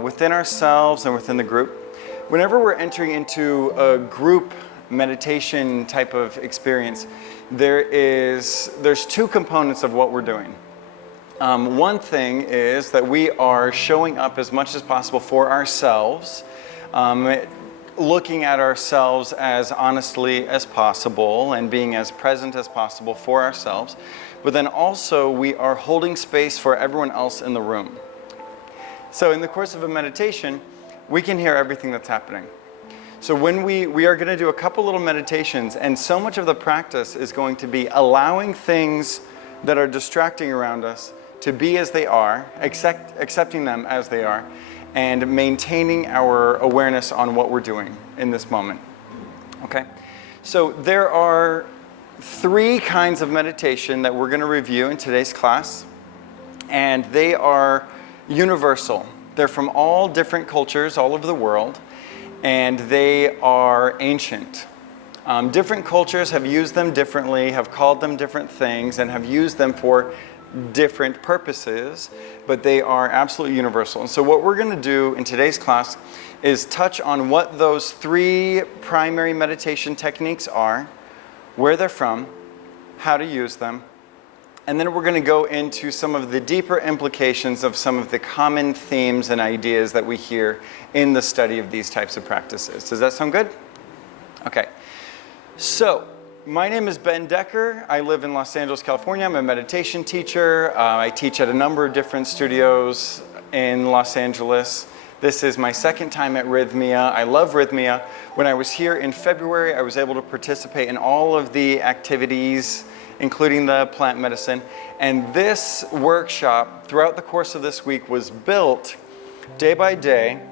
within ourselves and within the group. Whenever we're entering into a group meditation type of experience, there's two components of what we're doing. One thing is that we are showing up as much as possible for ourselves, looking at ourselves as honestly as possible and being as present as possible for ourselves. But then also we are holding space for everyone else in the room. So in the course of a meditation, we can hear everything that's happening. So when we are going to do a couple little meditations, and so much of the practice is going to be allowing things that are distracting around us to be as they are, accepting them as they are, and maintaining our awareness on what we're doing in this moment. Okay? So there are 3 kinds of meditation that we're going to review in today's class, and they are universal. They're from all different cultures all over the world, and they are ancient. Different cultures have used them differently, have called them different things, and have used them for different purposes, but they are absolutely universal. And so what we're going to do in today's class is touch on what those 3 primary meditation techniques are, where they're from, how to use them, and then we're going to go into some of the deeper implications of some of the common themes and ideas that we hear in the study of these types of practices. Does that sound good? Okay. So, my name is Ben Decker. I live in Los Angeles, California. I'm a meditation teacher. I teach at a number of different studios in Los Angeles. This is my second time at Rhythmia. I love Rhythmia. When I was here in February, I was able to participate in all of the activities, including the plant medicine. And this workshop, throughout the course of this week, was built day by day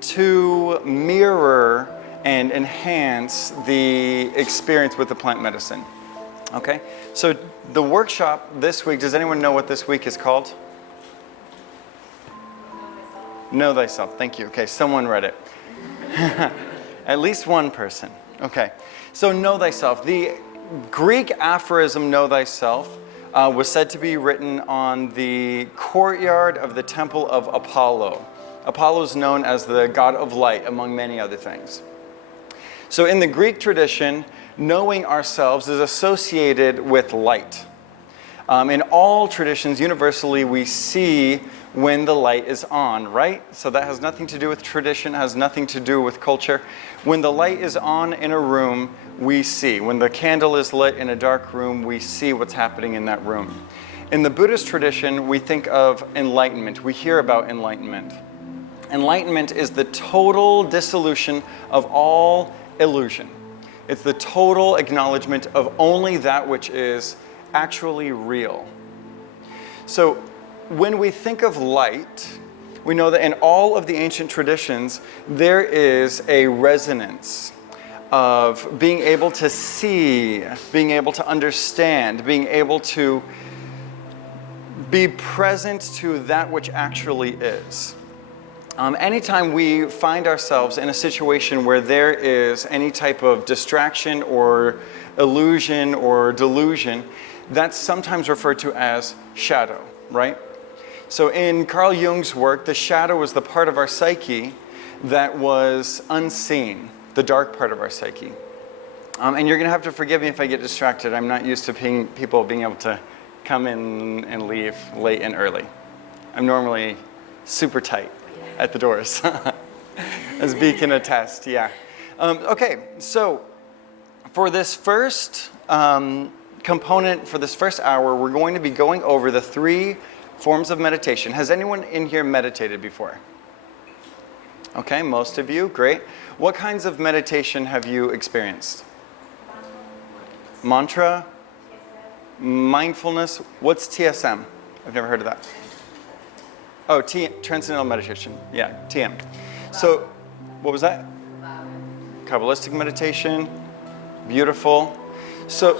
to mirror and enhance the experience with the plant medicine. Okay? So the workshop this week, does anyone know what this week is called? Know Thyself. Thank you. Okay, someone read it. At least one person. Okay. So Know Thyself. The Greek aphorism, Know Thyself, was said to be written on the courtyard of the temple of Apollo. Apollo is known as the god of light, among many other things. So in the Greek tradition, knowing ourselves is associated with light. In all traditions, universally, we see when the light is on, right? So that has nothing to do with tradition, has nothing to do with culture. When the light is on in a room, we see. When the candle is lit in a dark room, we see what's happening in that room. In the Buddhist tradition, we think of enlightenment. We hear about enlightenment. Enlightenment is the total dissolution of all illusion. It's the total acknowledgement of only that which is actually real. So when we think of light, we know that in all of the ancient traditions, there is a resonance of being able to see, being able to understand, being able to be present to that which actually is. Anytime we find ourselves in a situation where there is any type of distraction or illusion or delusion, that's sometimes referred to as shadow, right? So in Carl Jung's work, the shadow was the part of our psyche that was unseen, the dark part of our psyche. And you're going to have to forgive me if I get distracted. I'm not used to people being able to come in and leave late and early. I'm normally super tight at the doors, as B can attest, yeah. Okay, so for this first component, for this first hour, we're going to be going over the 3 forms of meditation. Has anyone in here meditated before? Okay, most of you, great. What kinds of meditation have you experienced? Mantra? Mindfulness? What's TSM? I've never heard of that. Oh, Transcendental Meditation. Yeah, TM. So, what was that? Kabbalistic meditation. Beautiful. So,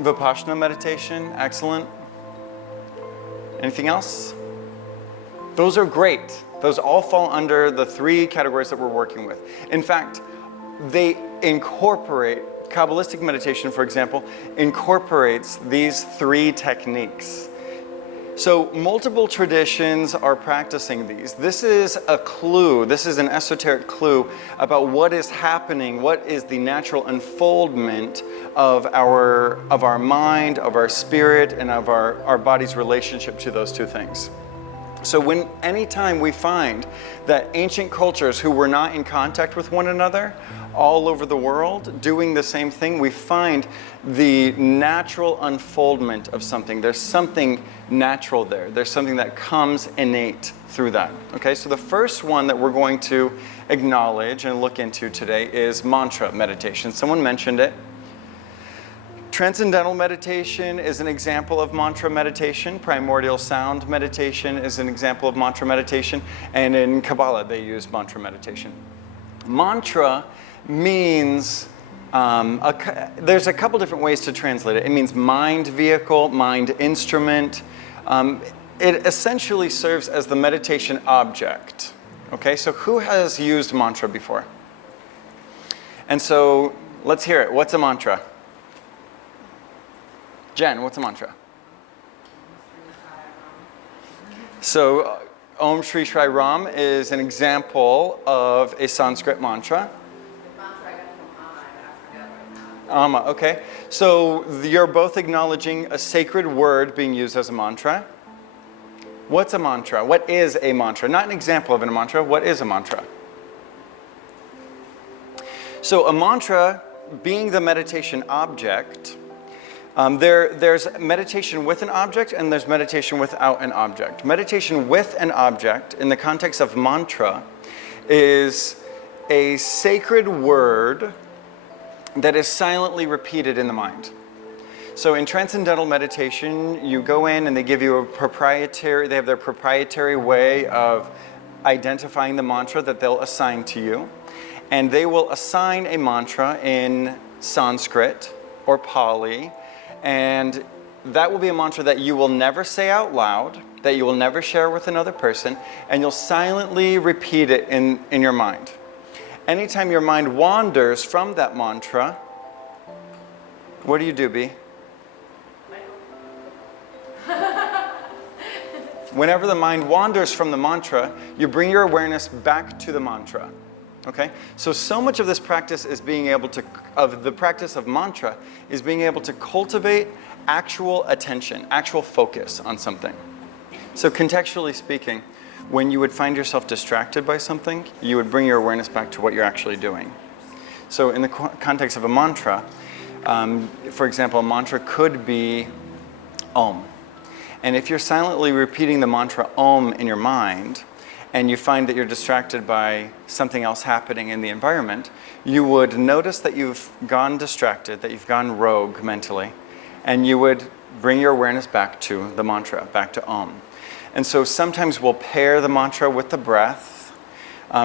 Vipassana meditation. Excellent. Anything else? Those are great. Those all fall under the 3 categories that we're working with. In fact, they incorporate, Kabbalistic meditation, for example, incorporates these 3 techniques. So multiple traditions are practicing these. This is a clue, this is an esoteric clue about what is happening, what is the natural unfoldment of our mind, of our spirit, and of our body's relationship to those two things. So anytime we find that ancient cultures who were not in contact with one another all over the world doing the same thing, we find the natural unfoldment of something. There's something natural there. There's something that comes innate through that. Okay, so the first one that we're going to acknowledge and look into today is mantra meditation. Someone mentioned it. Transcendental meditation is an example of mantra meditation. Primordial sound meditation is an example of mantra meditation. And in Kabbalah, they use mantra meditation. Mantra means, there's a couple different ways to translate it. It means mind vehicle, mind instrument. It essentially serves as the meditation object. Okay, so who has used mantra before? And so let's hear it. What's a mantra? Jen, what's a mantra? So, Om Shri Shri Ram is an example of a Sanskrit mantra. The mantra I got from Amma, I forget right now. Amma, okay. So, you're both acknowledging a sacred word being used as a mantra. What's a mantra? What is a mantra? Not an example of a mantra. What is a mantra? So, a mantra, being the meditation object, there's meditation with an object and there's meditation without an object. Meditation with an object, in the context of mantra, is a sacred word that is silently repeated in the mind. So in transcendental meditation, you go in and they give you they have their proprietary way of identifying the mantra that they'll assign to you. And they will assign a mantra in Sanskrit or Pali, and that will be a mantra that you will never say out loud, that you will never share with another person, and you'll silently repeat it in your mind. Anytime your mind wanders from that mantra, what do you do, B? Whenever the mind wanders from the mantra, you bring your awareness back to the mantra. Okay? So much of this practice is the practice of mantra is being able to cultivate actual attention, actual focus on something. So contextually speaking, when you would find yourself distracted by something, you would bring your awareness back to what you're actually doing. So in the context of a mantra, for example, a mantra could be Om. And if you're silently repeating the mantra Om in your mind, and you find that you're distracted by something else happening in the environment, you would notice that you've gone distracted, that you've gone rogue mentally, and you would bring your awareness back to the mantra, back to Om. And so sometimes we'll pair the mantra with the breath,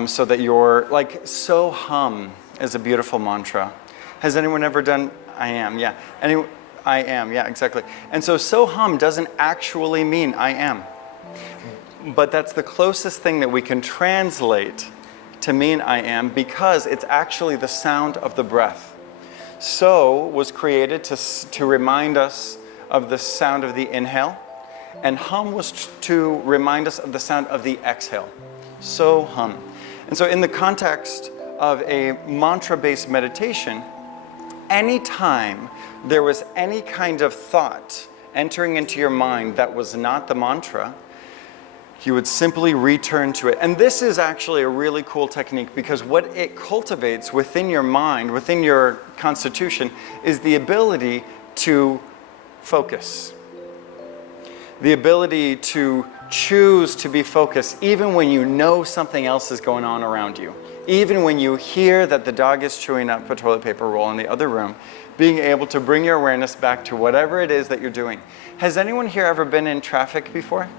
so that you're, like, So Hum is a beautiful mantra. Has anyone ever done I am? Yeah. I am, yeah, exactly. And so Hum doesn't actually mean I am. But that's the closest thing that we can translate to mean I am, because it's actually the sound of the breath. So was created to remind us of the sound of the inhale, and hum was to remind us of the sound of the exhale. So hum. And so in the context of a mantra-based meditation, anytime there was any kind of thought entering into your mind that was not the mantra, you would simply return to it. And this is actually a really cool technique, because what it cultivates within your mind, within your constitution, is the ability to focus. The ability to choose to be focused even when you know something else is going on around you. Even when you hear that the dog is chewing up a toilet paper roll in the other room, being able to bring your awareness back to whatever it is that you're doing. Has anyone here ever been in traffic before?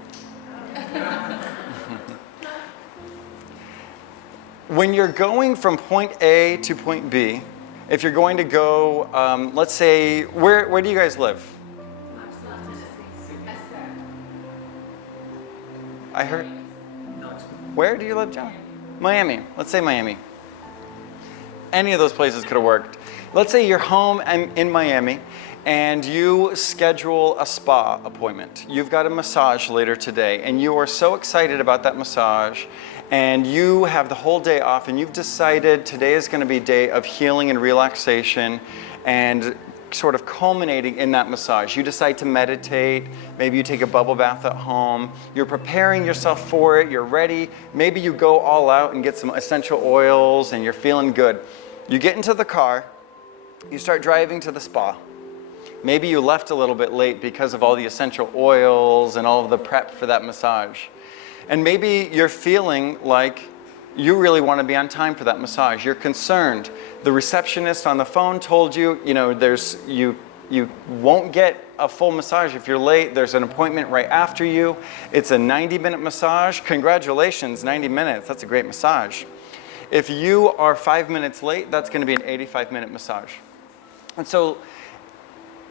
When you're going from point A to point B, if you're going to go, let's say, where do you guys live? I heard. Where do you live, John? Miami. Let's say Miami. Any of those places could have worked. Let's say you're home and in Miami, and you schedule a spa appointment. You've got a massage later today, and you are so excited about that massage, and you have the whole day off, and you've decided today is going to be a day of healing and relaxation and sort of culminating in that massage. You decide to meditate, maybe you take a bubble bath at home, you're preparing yourself for it, you're ready, maybe you go all out and get some essential oils and you're feeling good. You get into the car, you start driving to the spa. Maybe you left a little bit late because of all the essential oils and all of the prep for that massage. And maybe you're feeling like you really want to be on time for that massage. You're concerned. The receptionist on the phone told you, you won't get a full massage if you're late. There's an appointment right after you. It's a 90-minute massage. Congratulations, 90 minutes. That's a great massage. If you are 5 minutes late, that's going to be an 85-minute massage. And so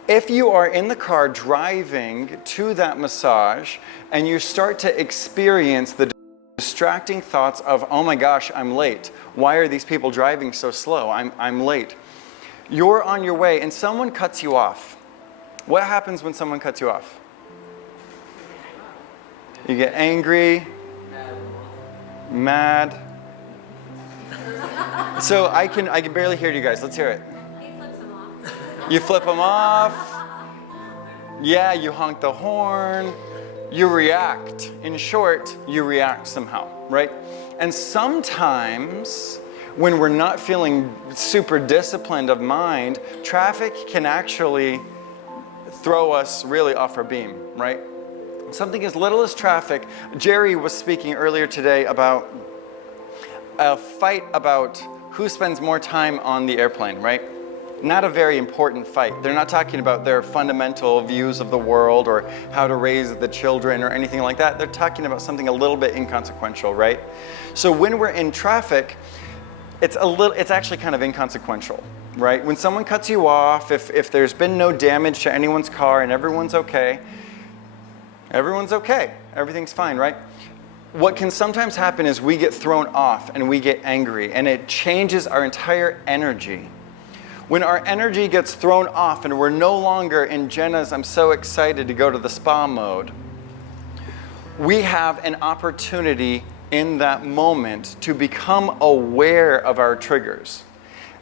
if you are in the car driving to that massage and you start to experience the distracting thoughts of, oh my gosh, I'm late. Why are these people driving so slow? I'm late. You're on your way and someone cuts you off. What happens when someone cuts you off? You get angry, mad. So I can barely hear you guys. Let's hear it. He flips them off. You flip them off. Yeah, you honk the horn. You react. In short, you react somehow, right? And sometimes when we're not feeling super disciplined of mind, traffic can actually throw us really off our beam, right? Something as little as traffic. Jerry was speaking earlier today about a fight about who spends more time on the airplane, right? Not a very important fight. They're not talking about their fundamental views of the world or how to raise the children or anything like that. They're talking about something a little bit inconsequential, right? So when we're in traffic, it's actually kind of inconsequential, right? When someone cuts you off, if there's been no damage to anyone's car and everyone's okay, everything's fine, right? What can sometimes happen is we get thrown off and we get angry and it changes our entire energy. When our energy gets thrown off and we're no longer in Jenna's I'm so excited to go to the spa mode, we have an opportunity in that moment to become aware of our triggers.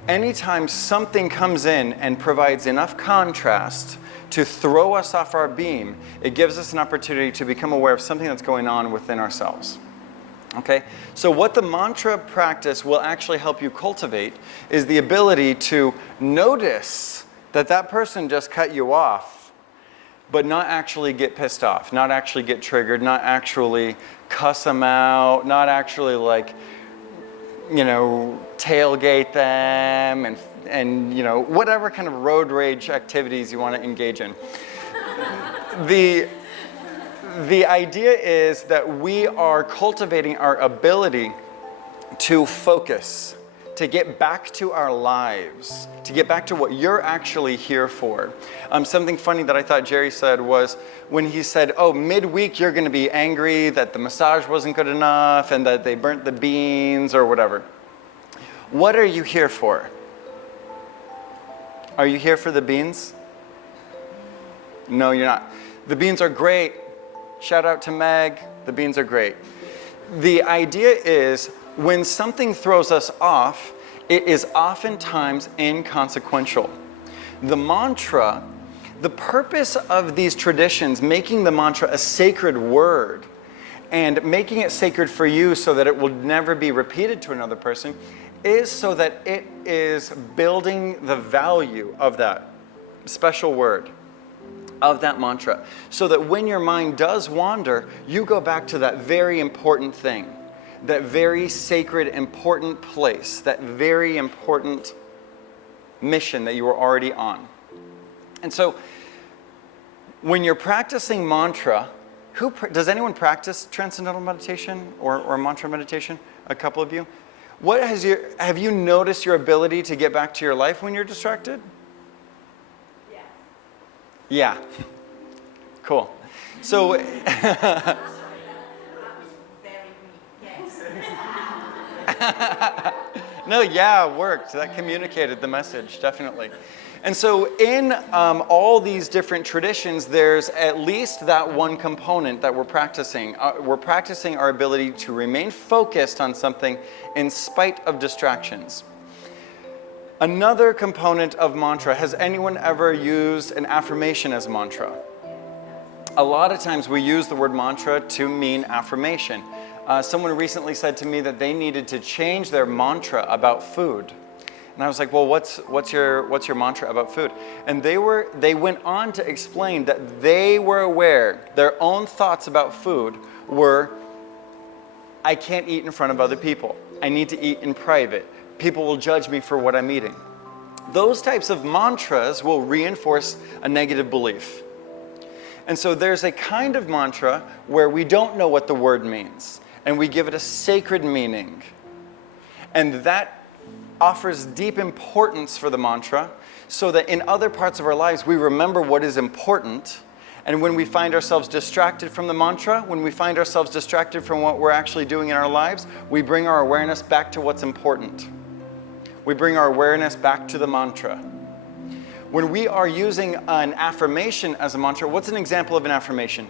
Anytime something comes in and provides enough contrast to throw us off our beam, it gives us an opportunity to become aware of something that's going on within ourselves. Okay? So what the mantra practice will actually help you cultivate is the ability to notice that that person just cut you off, but not actually get pissed off, not actually get triggered, not actually cuss them out, not actually tailgate them and whatever kind of road rage activities you want to engage in. The idea is that we are cultivating our ability to focus, to get back to our lives, to get back to what you're actually here for. Something funny that I thought Jerry said was when he said, oh, midweek you're going to be angry that the massage wasn't good enough and that they burnt the beans or whatever. What are you here for? Are you here for the beans? No, you're not. The beans are great. Shout out to Meg. The beans are great. The idea is when something throws us off, it is oftentimes inconsequential. The mantra, the purpose of these traditions, making the mantra a sacred word and making it sacred for you so that it will never be repeated to another person, is so that it is building the value of that special word, of that mantra, so that when your mind does wander, you go back to that very important thing, that very sacred, important place, that very important mission that you were already on. And so when you're practicing mantra, does anyone practice transcendental meditation or mantra meditation? A couple of you? Have you noticed your ability to get back to your life when you're distracted? Yeah. Cool. So, no, yeah, worked. That communicated the message, definitely. And so in all these different traditions, there's at least that one component that we're practicing. We're practicing our ability to remain focused on something in spite of distractions. Another component of mantra, has anyone ever used an affirmation as a mantra? A lot of times we use the word mantra to mean affirmation. Someone recently said to me that they needed to change their mantra about food. And I was like, well, what's your mantra about food? And they went on to explain that they were aware, their own thoughts about food were, I can't eat in front of other people. I need to eat in private. People will judge me for what I'm eating. Those types of mantras will reinforce a negative belief. And so there's a kind of mantra where we don't know what the word means, and we give it a sacred meaning. And that offers deep importance for the mantra, so that in other parts of our lives we remember what is important, and when we find ourselves distracted from the mantra, when we find ourselves distracted from what we're actually doing in our lives, we bring our awareness back to what's important. We bring our awareness back to the mantra. When we are using an affirmation as a mantra, what's an example of an affirmation?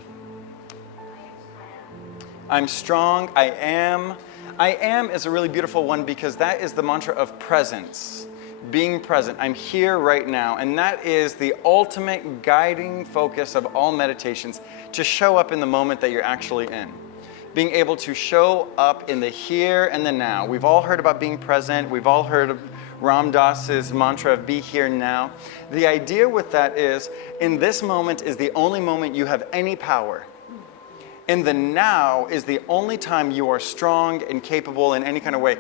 I'm strong, I am. I am is a really beautiful one because that is the mantra of presence, being present. I'm here right now, and that is the ultimate guiding focus of all meditations, to show up in the moment that you're actually in. Being able to show up in the here and the now. We've all heard about being present. We've all heard of Ram Dass's mantra of be here now. The idea with that is, in this moment is the only moment you have any power. In the now is the only time you are strong and capable in any kind of way.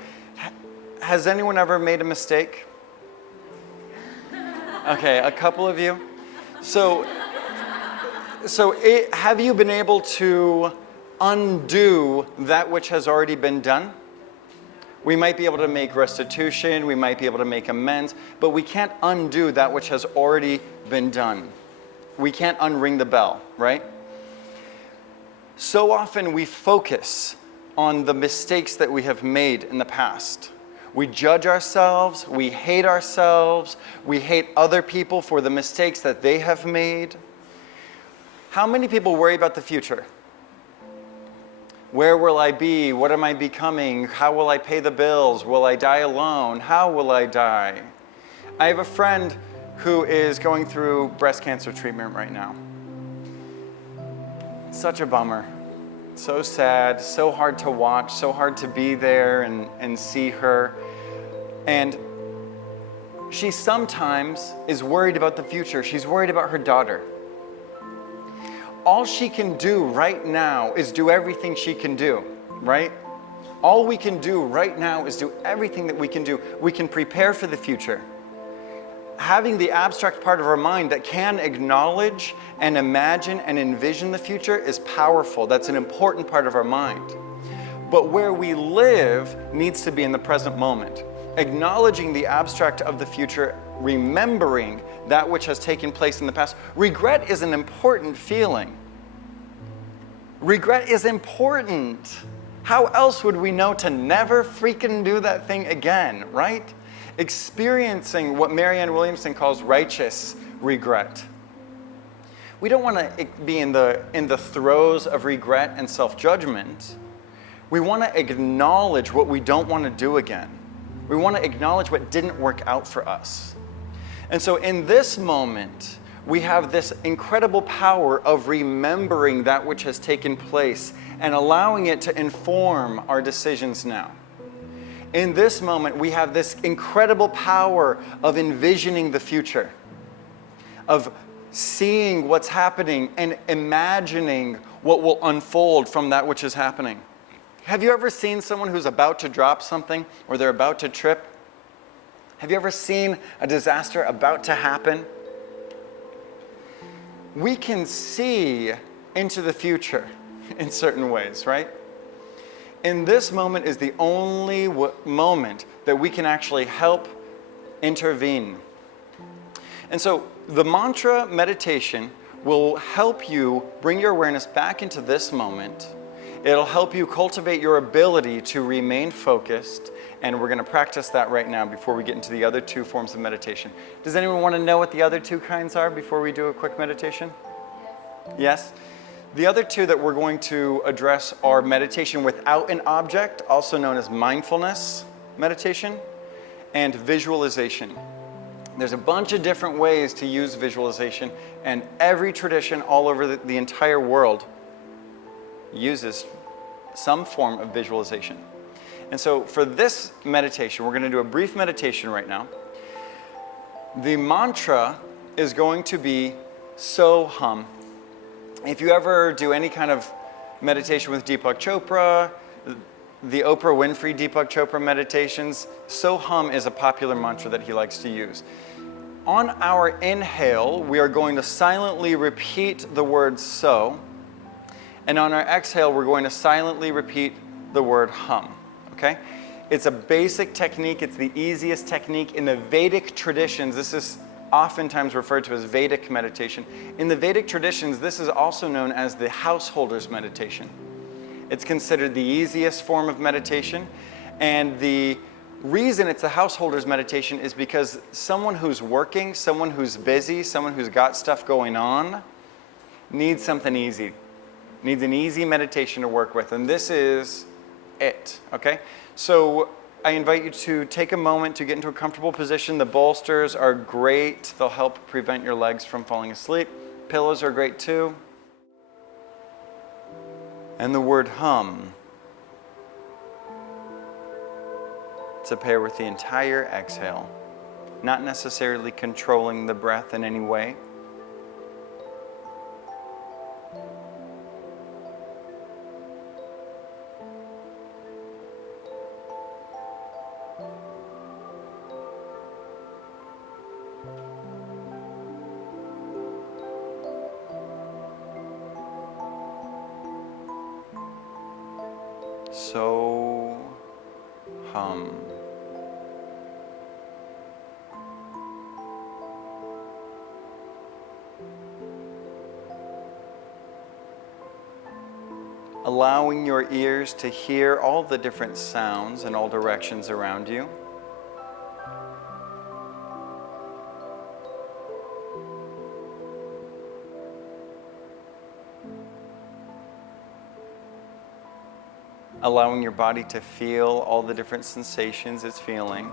Has anyone ever made a mistake? Okay, a couple of you. So have you been able to undo that which has already been done? We might be able to make restitution, we might be able to make amends, but we can't undo that which has already been done. We can't unring the bell, right? So often we focus on the mistakes that we have made in the past. We judge ourselves, we hate other people for the mistakes that they have made. How many people worry about the future? Where will I be? What am I becoming? How will I pay the bills? Will I die alone? How will I die? I have a friend who is going through breast cancer treatment right now. Such a bummer. So sad, so hard to watch, so hard to be there and see her. And she sometimes is worried about the future. She's worried about her daughter. All she can do right now is do everything she can do, right? All we can do right now is do everything that we can do. We can prepare for the future. Having the abstract part of our mind that can acknowledge and imagine and envision the future is powerful. That's an important part of our mind. But where we live needs to be in the present moment. Acknowledging the abstract of the future, remembering that which has taken place in the past. Regret is an important feeling. Regret is important. How else would we know to never freaking do that thing again, right? Experiencing what Marianne Williamson calls righteous regret. We don't want to be in the throes of regret and self-judgment. We want to acknowledge what we don't want to do again. We want to acknowledge what didn't work out for us. And so in this moment, we have this incredible power of remembering that which has taken place and allowing it to inform our decisions now. In this moment, we have this incredible power of envisioning the future, of seeing what's happening and imagining what will unfold from that which is happening. Have you ever seen someone who's about to drop something or they're about to trip? Have you ever seen a disaster about to happen? We can see into the future in certain ways, right? In this moment is the only moment that we can actually help intervene. And so the mantra meditation will help you bring your awareness back into this moment It'll help you cultivate your ability to remain focused, and we're going to practice that right now before we get into the other two forms of meditation. Does anyone want to know what the other two kinds are before we do a quick meditation? Yes? The other two that we're going to address are meditation without an object, also known as mindfulness meditation, and visualization. There's a bunch of different ways to use visualization, and every tradition all over the entire world uses some form of visualization. And so for this meditation, we're going to do a brief meditation right now. The mantra is going to be So Hum. If you ever do any kind of meditation with Deepak Chopra, the Oprah Winfrey Deepak Chopra meditations, So Hum is a popular mantra that he likes to use. On our inhale, we are going to silently repeat the word so, and on our exhale, we're going to silently repeat the word hum, okay? It's a basic technique. It's the easiest technique. In the Vedic traditions, this is oftentimes referred to as Vedic meditation. In the Vedic traditions, this is also known as the householder's meditation. It's considered the easiest form of meditation, and the reason it's the householder's meditation is because someone who's working, someone who's busy, someone who's got stuff going on, needs something easy, needs an easy meditation to work with, and this is it, okay? So I invite you to take a moment to get into a comfortable position. The bolsters are great. They'll help prevent your legs from falling asleep. Pillows are great too. And the word hum to pair with the entire exhale, not necessarily controlling the breath in any way. So hum. Allowing your ears to hear all the different sounds in all directions around you. Allowing your body to feel all the different sensations it's feeling.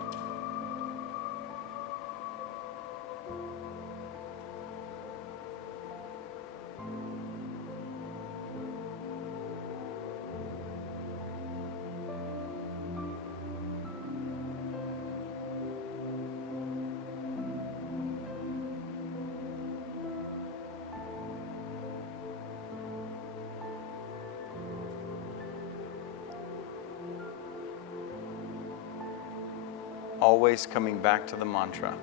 Always coming back to the mantra.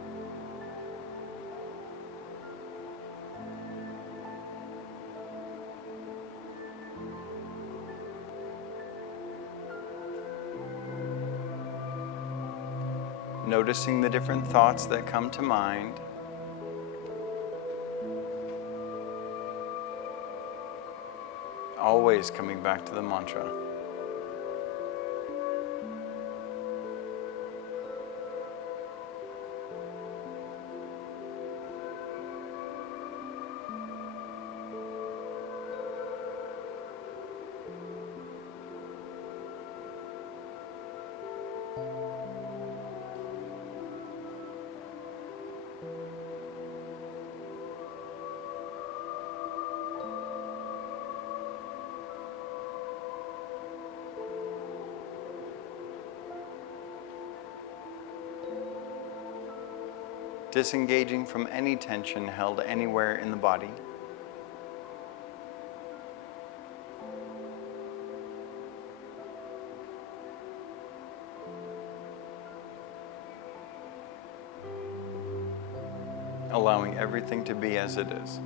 Noticing the different thoughts that come to mind. Always coming back to the mantra. Disengaging from any tension held anywhere in the body. Allowing everything to be as it is.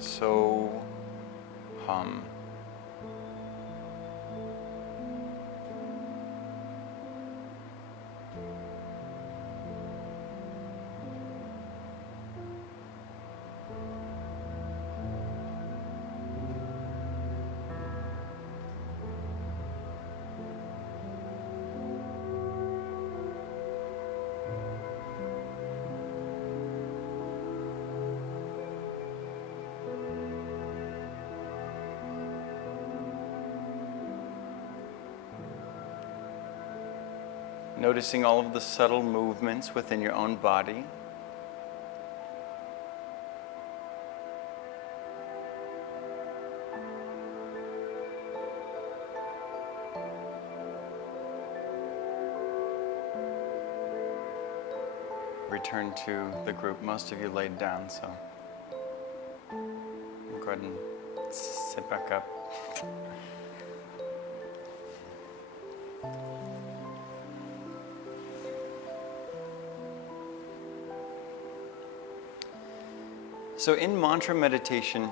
So hum. Noticing all of the subtle movements within your own body. Return to the group. Most of you laid down, so go ahead and sit back up. So in mantra meditation,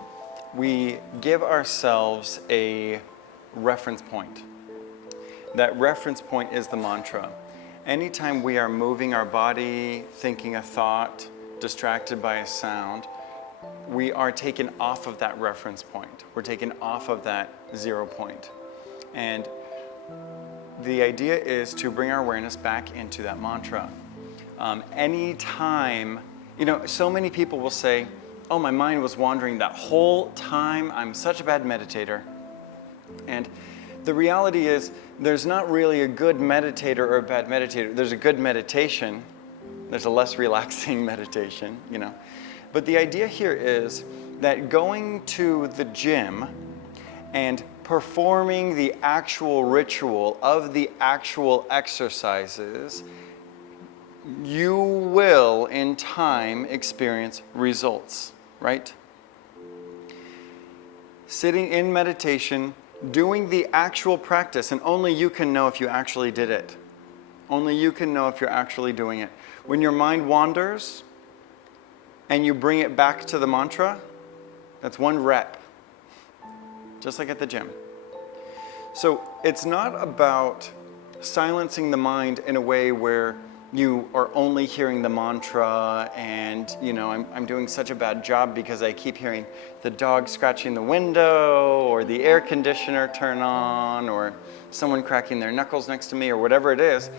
we give ourselves a reference point. That reference point is the mantra. Anytime we are moving our body, thinking a thought, distracted by a sound, we are taken off of that reference point. We're taken off of that 0 point. And the idea is to bring our awareness back into that mantra. Anytime, so many people will say, oh, my mind was wandering that whole time. I'm such a bad meditator. And the reality is, there's not really a good meditator or a bad meditator. There's a good meditation. There's a less relaxing meditation, But the idea here is that going to the gym and performing the actual ritual of the actual exercises, you will, in time, experience results, right? Sitting in meditation, doing the actual practice, and only you can know if you actually did it. Only you can know if you're actually doing it. When your mind wanders and you bring it back to the mantra, that's 1 rep, just like at the gym. So it's not about silencing the mind in a way where you are only hearing the mantra and, I'm doing such a bad job because I keep hearing the dog scratching the window or the air conditioner turn on or someone cracking their knuckles next to me or whatever it is.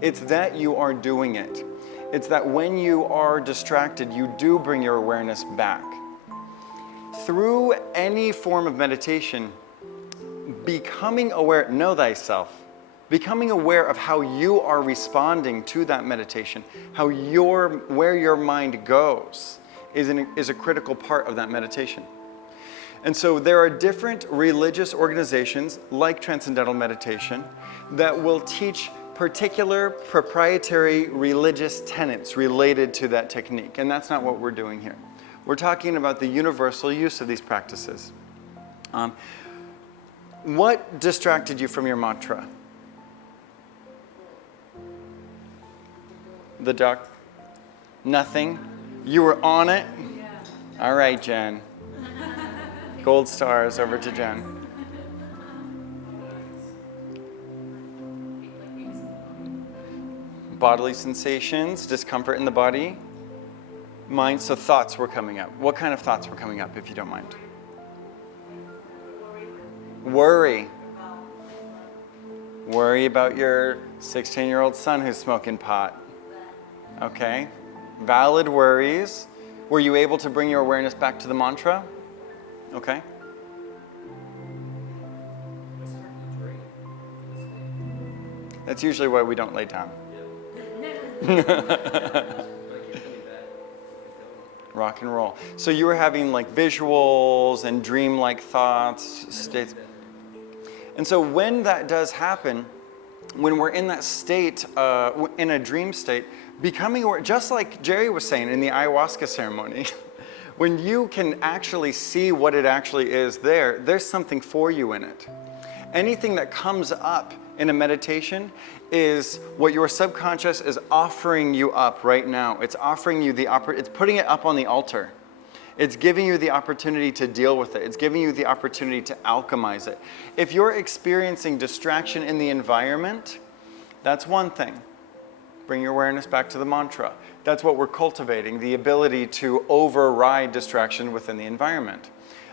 It's that you are doing it. It's that when you are distracted, you do bring your awareness back. Through any form of meditation, becoming aware, know thyself. Becoming aware of how you are responding to that meditation, where your mind goes, is a critical part of that meditation. And so there are different religious organizations, like Transcendental Meditation, that will teach particular proprietary religious tenets related to that technique. And that's not what we're doing here. We're talking about the universal use of these practices. What distracted you from your mantra? The duck? Nothing? You were on it? Yeah. All right, Jen. Gold stars over to Jen. Bodily sensations, discomfort in the body. Mind, so thoughts were coming up. What kind of thoughts were coming up, if you don't mind? Worry. Worry about your 16-year-old son who's smoking pot. Okay. Valid worries. Were you able to bring your awareness back to the mantra? Okay. That's usually why we don't lay down. Rock and roll. So you were having like visuals and dream-like thoughts, states. And so when that does happen, when we're in that state, in a dream state, becoming aware, just like Jerry was saying in the ayahuasca ceremony, when you can actually see what it actually is there's something for you in it. Anything that comes up in a meditation is what your subconscious is offering you up right now. It's offering you it's putting it up on the altar. It's giving you the opportunity to deal with it. It's giving you the opportunity to alchemize it. If you're experiencing distraction in the environment, that's one thing. Bring your awareness back to the mantra. That's what we're cultivating, the ability to override distraction within the environment.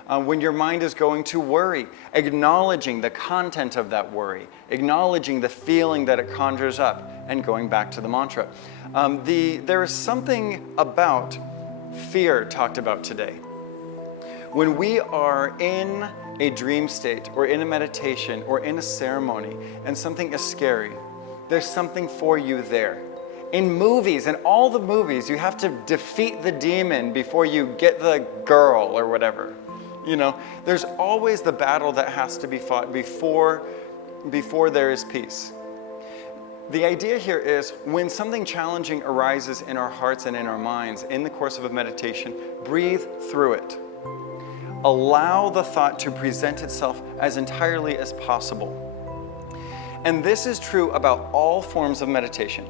When your mind is going to worry, acknowledging the content of that worry, acknowledging the feeling that it conjures up, and going back to the mantra. There is something about fear talked about today. When we are in a dream state, or in a meditation, or in a ceremony, and something is scary, there's something for you there. In movies, in all the movies, you have to defeat the demon before you get the girl or whatever. You know, there's always the battle that has to be fought before there is peace. The idea here is when something challenging arises in our hearts and in our minds in the course of a meditation, breathe through it. Allow the thought to present itself as entirely as possible. And this is true about all forms of meditation.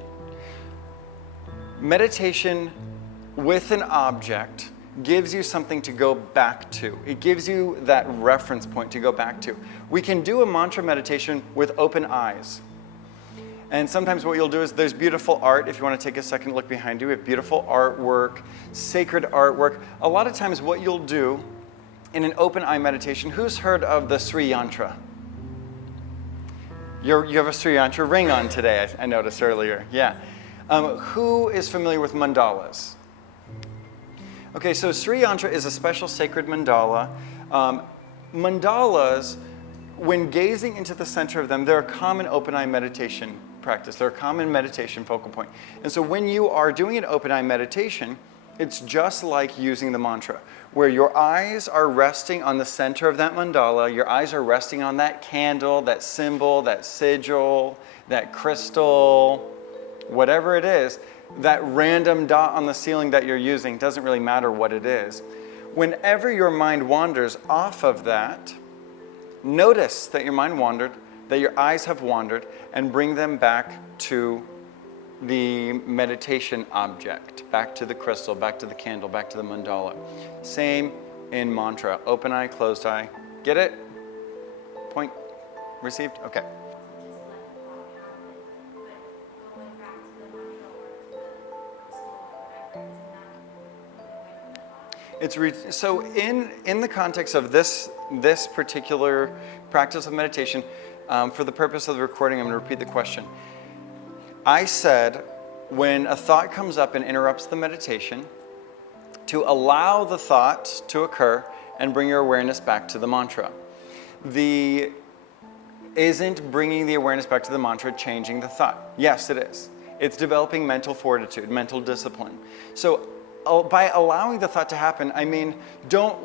Meditation with an object gives you something to go back to. It gives you that reference point to go back to. We can do a mantra meditation with open eyes. And sometimes what you'll do is there's beautiful art. If you want to take a second look behind you, we have beautiful artwork, sacred artwork. A lot of times what you'll do in an open eye meditation, who's heard of the Sri Yantra? You have a Sri Yantra ring on today, I noticed earlier. Yeah. Who is familiar with mandalas? Okay, so Sri Yantra is a special sacred mandala. Mandalas, when gazing into the center of them, they're a common open eye meditation practice. They're a common meditation focal point. And so when you are doing an open eye meditation, it's just like using the mantra, where your eyes are resting on the center of that mandala, your eyes are resting on that candle, that symbol, that sigil, that crystal, whatever it is, that random dot on the ceiling that you're using, doesn't really matter what it is. Whenever your mind wanders off of that, notice that your mind wandered, that your eyes have wandered, and bring them back to the meditation object, back to the crystal, back to the candle, back to the mandala. Same in mantra. Open eye, closed eye. Get it? Point received? Okay. So in the context of this particular practice of meditation, for the purpose of the recording, I'm going to repeat the question. I said, when a thought comes up and interrupts the meditation, to allow the thought to occur and bring your awareness back to the mantra. Isn't bringing the awareness back to the mantra changing the thought? Yes, it is. It's developing mental fortitude, mental discipline. So by allowing the thought to happen, I mean, don't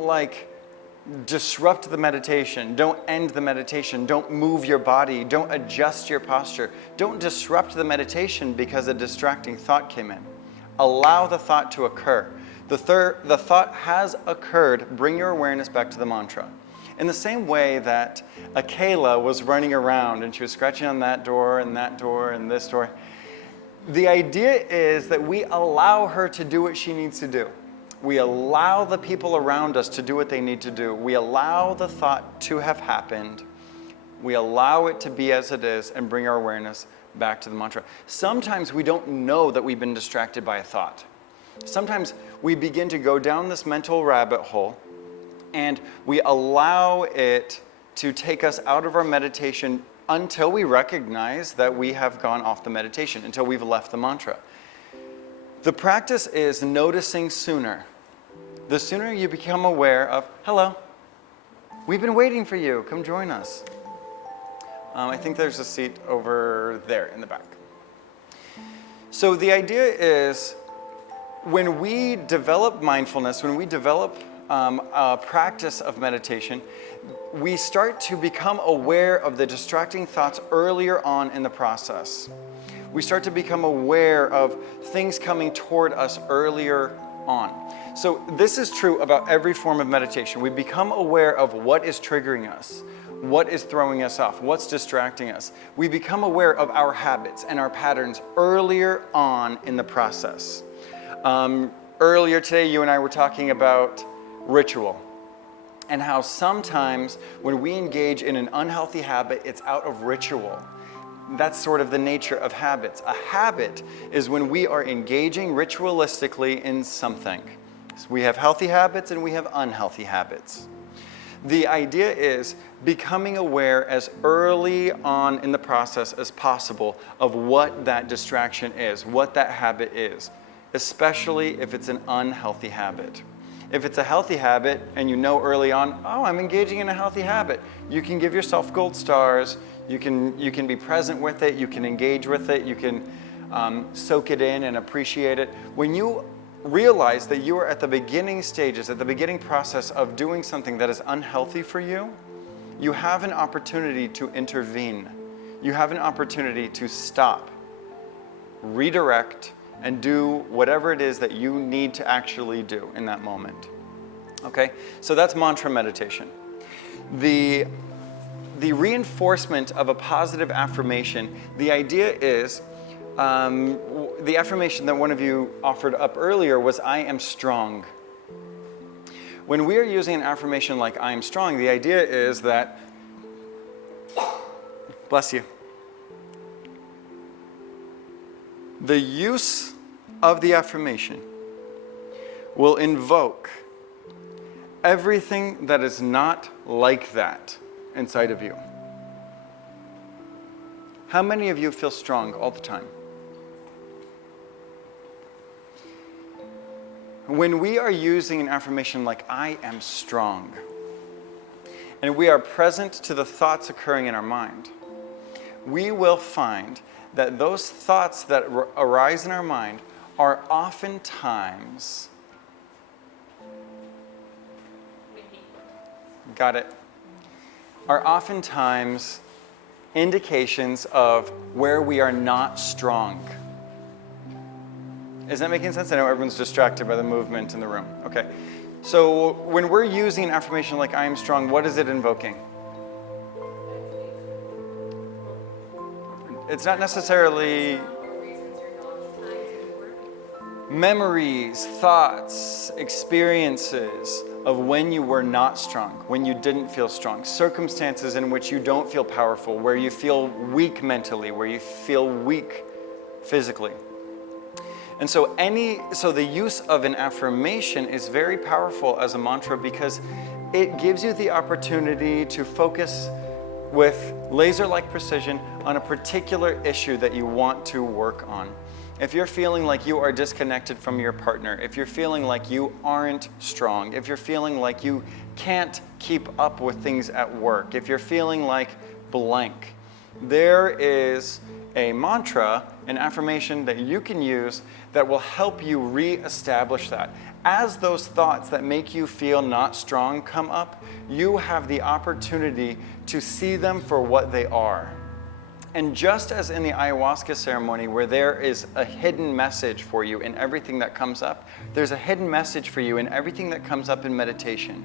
disrupt the meditation. Don't end the meditation. Don't move your body. Don't adjust your posture. Don't disrupt the meditation because a distracting thought came in. Allow the thought to occur. The thought has occurred. Bring your awareness back to the mantra. In the same way that Akela was running around and she was scratching on that door and this door, the idea is that we allow her to do what she needs to do. We allow the people around us to do what they need to do. We allow the thought to have happened. We allow it to be as it is and bring our awareness back to the mantra. Sometimes we don't know that we've been distracted by a thought. Sometimes we begin to go down this mental rabbit hole and we allow it to take us out of our meditation until we recognize that we have gone off the meditation, until we've left the mantra. The practice is noticing sooner. The sooner you become aware of, hello, we've been waiting for you, come join us. I think there's a seat over there in the back. So the idea is when we develop mindfulness, when we develop a practice of meditation, we start to become aware of the distracting thoughts earlier on in the process. We start to become aware of things coming toward us earlier on. So this is true about every form of meditation. We become aware of what is triggering us, what is throwing us off, what's distracting us. We become aware of our habits and our patterns earlier on in the process. Earlier today, you and I were talking about ritual. And how sometimes when we engage in an unhealthy habit, it's out of ritual. That's sort of the nature of habits. A habit is when we are engaging ritualistically in something. So we have healthy habits and we have unhealthy habits. The idea is becoming aware as early on in the process as possible of what that distraction is, what that habit is, especially if it's an unhealthy habit. If it's a healthy habit and you know early on, oh, I'm engaging in a healthy habit, you can give yourself gold stars, you can be present with it, you can engage with it, you can soak it in and appreciate it. When you realize that you are at the beginning stages, at the beginning process of doing something that is unhealthy for you, you have an opportunity to intervene. You have an opportunity to stop, redirect, and do whatever it is that you need to actually do in that moment. Okay? So that's mantra meditation. The reinforcement of a positive affirmation, the idea is, the affirmation that one of you offered up earlier was, I am strong. When we are using an affirmation like I am strong, the idea is that, bless you, the use of the affirmation will invoke everything that is not like that inside of you. How many of you feel strong all the time? When we are using an affirmation like I am strong, and we are present to the thoughts occurring in our mind, we will find that those thoughts that arise in our mind are oftentimes, got it, are oftentimes indications of where we are not strong. Is that making sense? I know everyone's distracted by the movement in the room. Okay. So when we're using an affirmation like I am strong, what is it invoking? It's not necessarily memories, thoughts, experiences of when you were not strong, when you didn't feel strong, circumstances in which you don't feel powerful, where you feel weak mentally, where you feel weak physically. And so the use of an affirmation is very powerful as a mantra because it gives you the opportunity to focus with laser-like precision on a particular issue that you want to work on. If you're feeling like you are disconnected from your partner, if you're feeling like you aren't strong, if you're feeling like you can't keep up with things at work, if you're feeling like blank, there is a mantra, an affirmation that you can use that will help you reestablish that. As those thoughts that make you feel not strong come up, you have the opportunity to see them for what they are. And just as in the ayahuasca ceremony where there is a hidden message for you in everything that comes up, there's a hidden message for you in everything that comes up in meditation.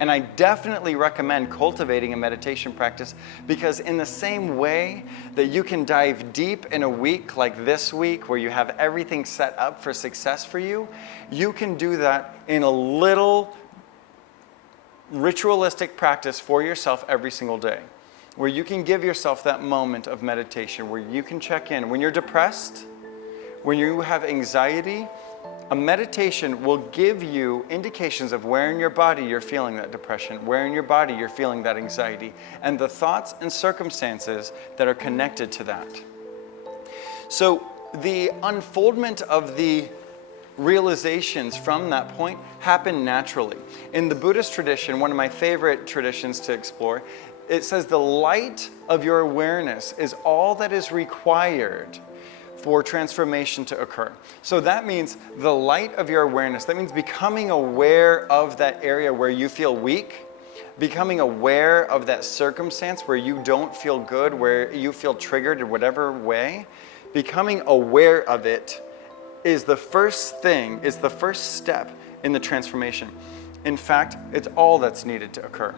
And I definitely recommend cultivating a meditation practice because in the same way that you can dive deep in a week like this week where you have everything set up for success for you, you can do that in a little ritualistic practice for yourself every single day, where you can give yourself that moment of meditation, where you can check in. When you're depressed, when you have anxiety, a meditation will give you indications of where in your body you're feeling that depression, where in your body you're feeling that anxiety, and the thoughts and circumstances that are connected to that. So the unfoldment of the realizations from that point happen naturally. In the Buddhist tradition, one of my favorite traditions to explore, it says the light of your awareness is all that is required for transformation to occur. So that means the light of your awareness, that means becoming aware of that area where you feel weak, becoming aware of that circumstance where you don't feel good, where you feel triggered in whatever way, becoming aware of it is the first thing, is the first step in the transformation. In fact, it's all that's needed to occur.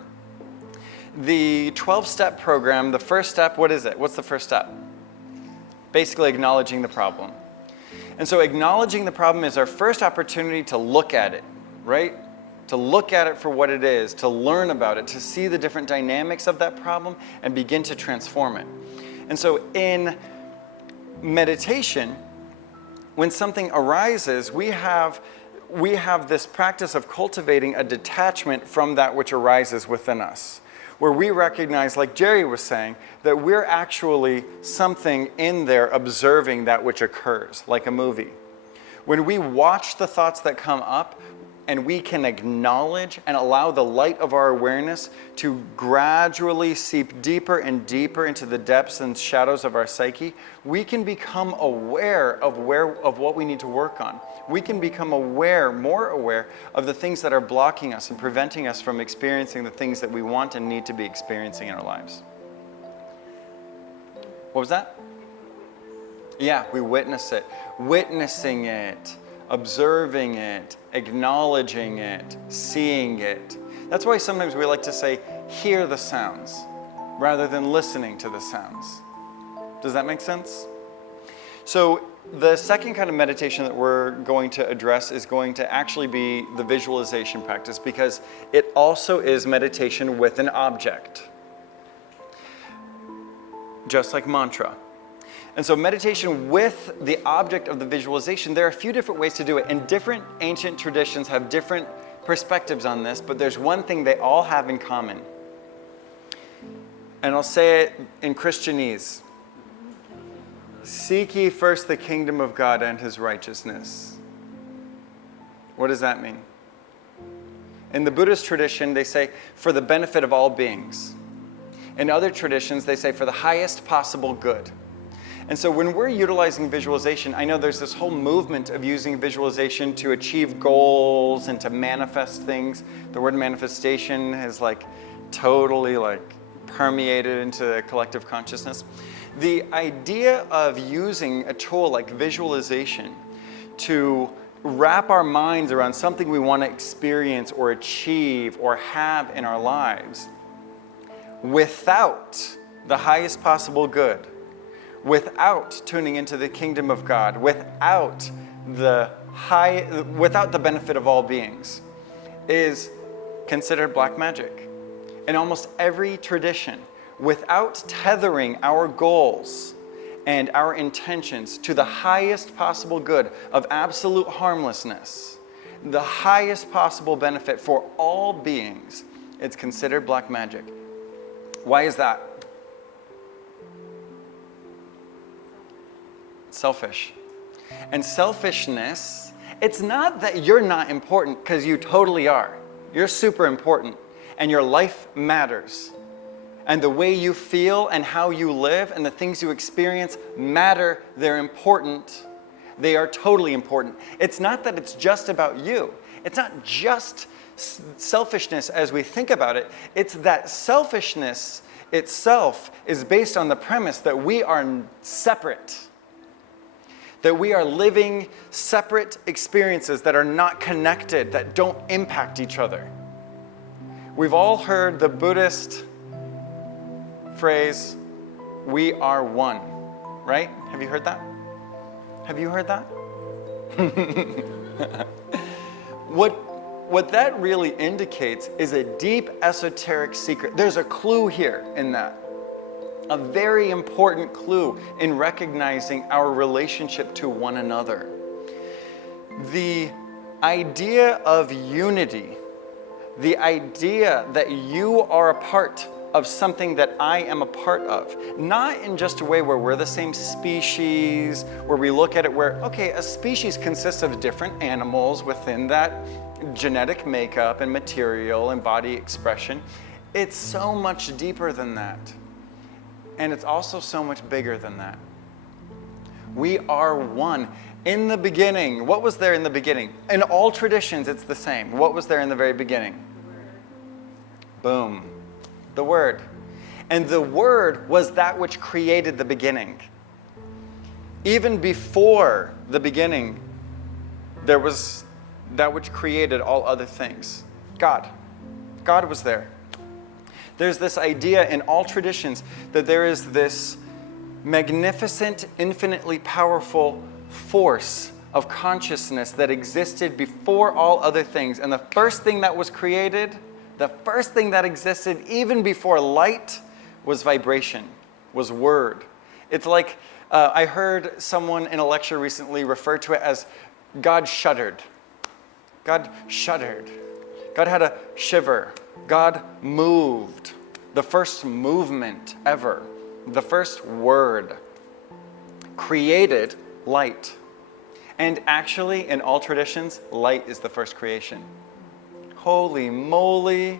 The 12-step program, the first step, what is it? What's the first step? Basically acknowledging the problem. And so acknowledging the problem is our first opportunity to look at it, right? to look at it for what it is, to learn about it, to see the different dynamics of that problem and begin to transform it. And so in meditation, when something arises, we have this practice of cultivating a detachment from that which arises within us, where we recognize, like Jerry was saying, that we're actually something in there observing that which occurs, like a movie. When we watch the thoughts that come up, and we can acknowledge and allow the light of our awareness to gradually seep deeper and deeper into the depths and shadows of our psyche, we can become aware of what we need to work on. We can become more aware of the things that are blocking us and preventing us from experiencing the things that we want and need to be experiencing in our lives. What was that? Yeah, we witness it. Witnessing it, observing it, acknowledging it, seeing it. That's why sometimes we like to say, hear the sounds, rather than listening to the sounds. Does that make sense? So the second kind of meditation that we're going to address is going to actually be the visualization practice, because it also is meditation with an object, just like mantra. And so meditation with the object of the visualization, there are a few different ways to do it. And different ancient traditions have different perspectives on this, but there's one thing they all have in common. And I'll say it in Christianese. Seek ye first the kingdom of God and his righteousness. What does that mean? In the Buddhist tradition, they say, for the benefit of all beings. In other traditions, they say, for the highest possible good. And so when we're utilizing visualization, I know there's this whole movement of using visualization to achieve goals and to manifest things. The word manifestation has totally permeated into the collective consciousness. The idea of using a tool like visualization to wrap our minds around something we want to experience or achieve or have in our lives without the highest possible good, without tuning into the kingdom of God, without the benefit of all beings, is considered black magic. In almost every tradition, without tethering our goals and our intentions to the highest possible good of absolute harmlessness, the highest possible benefit for all beings, it's considered black magic. Why is that? Selfish. And selfishness, it's not that you're not important, because you totally are. You're super important, and your life matters. And the way you feel and how you live and the things you experience matter. They're important. They are totally important. It's not that it's just about you. It's not just selfishness as we think about it. It's that selfishness itself is based on the premise that we are separate. That we are living separate experiences that are not connected, that don't impact each other. We've all heard the Buddhist phrase, we are one, right? Have you heard that? Have you heard that? What that really indicates is a deep esoteric secret. There's a clue here in that. A very important clue in recognizing our relationship to one another. The idea of unity, the idea that you are a part of something that I am a part of, not in just a way where we're the same species, where we look at it where, okay, a species consists of different animals within that genetic makeup and material and body expression. It's so much deeper than that. And it's also so much bigger than that. We are one. In the beginning, what was there in the beginning? In all traditions, it's the same. What was there in the very beginning? Boom. The Word. And the Word was that which created the beginning. Even before the beginning, there was that which created all other things. God. God was there. There's this idea in all traditions that there is this magnificent, infinitely powerful force of consciousness that existed before all other things. And the first thing that was created, the first thing that existed even before light was vibration, was word. It's like, I heard someone in a lecture recently refer to it as God shuddered. God shuddered. God had a shiver. God moved. The first movement ever. The first word created light. And actually, in all traditions, light is the first creation. Holy moly.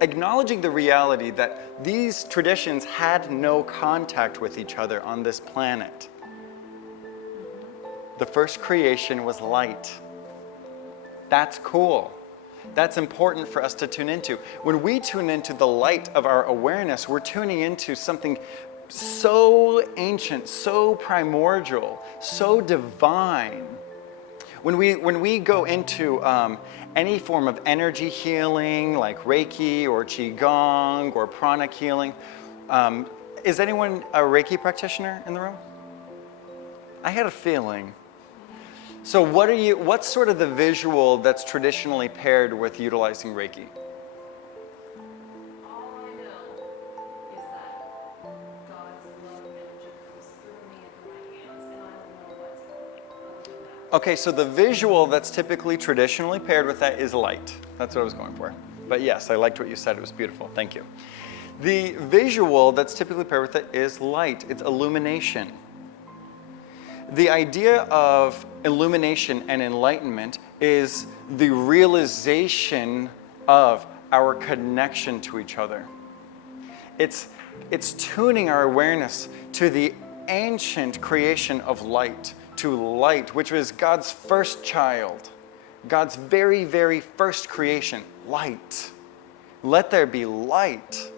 Acknowledging the reality that these traditions had no contact with each other on this planet. The first creation was light. That's cool. That's important for us to tune into. When we tune into the light of our awareness, we're tuning into something so ancient, so primordial, so divine. When we go into any form of energy healing, like Reiki or Qigong or pranic healing, is anyone a Reiki practitioner in the room? I had a feeling. So what's sort of the visual that's traditionally paired with utilizing Reiki? All I know is that God's love energy comes through me and through my hands, and I don't know what's other than that. Okay, so the visual that's typically traditionally paired with that is light. That's what I was going for. But yes, I liked what you said. It was beautiful. Thank you. The visual that's typically paired with it is light. It's illumination. The idea of illumination and enlightenment is the realization of our connection to each other. It's tuning our awareness to the ancient creation of light, to light, which was God's first child, God's very, very first creation, light. Let there be light.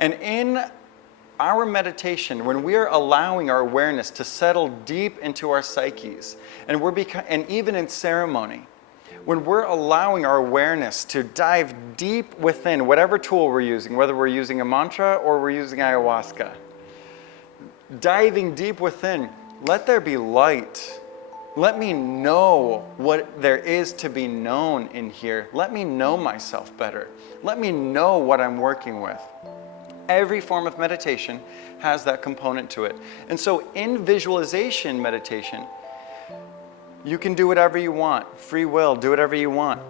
And in our meditation, when we are allowing our awareness to settle deep into our psyches, and even in ceremony, when we're allowing our awareness to dive deep within whatever tool we're using, whether we're using a mantra or we're using ayahuasca, diving deep within, let there be light. Let me know what there is to be known in here. Let me know myself better. Let me know what I'm working with. Every form of meditation has that component to it. And so in visualization meditation, you can do whatever you want. Free will, do whatever you want.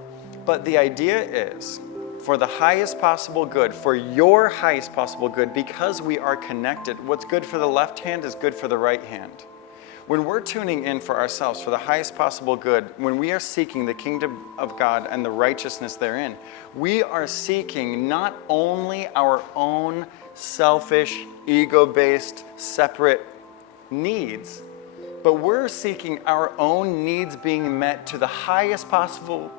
But the idea is, for the highest possible good, for your highest possible good, because we are connected, what's good for the left hand is good for the right hand. When we're tuning in for ourselves, for the highest possible good, when we are seeking the kingdom of God and the righteousness therein, we are seeking not only our own selfish, ego-based, separate needs, but we're seeking our own needs being met to the highest possible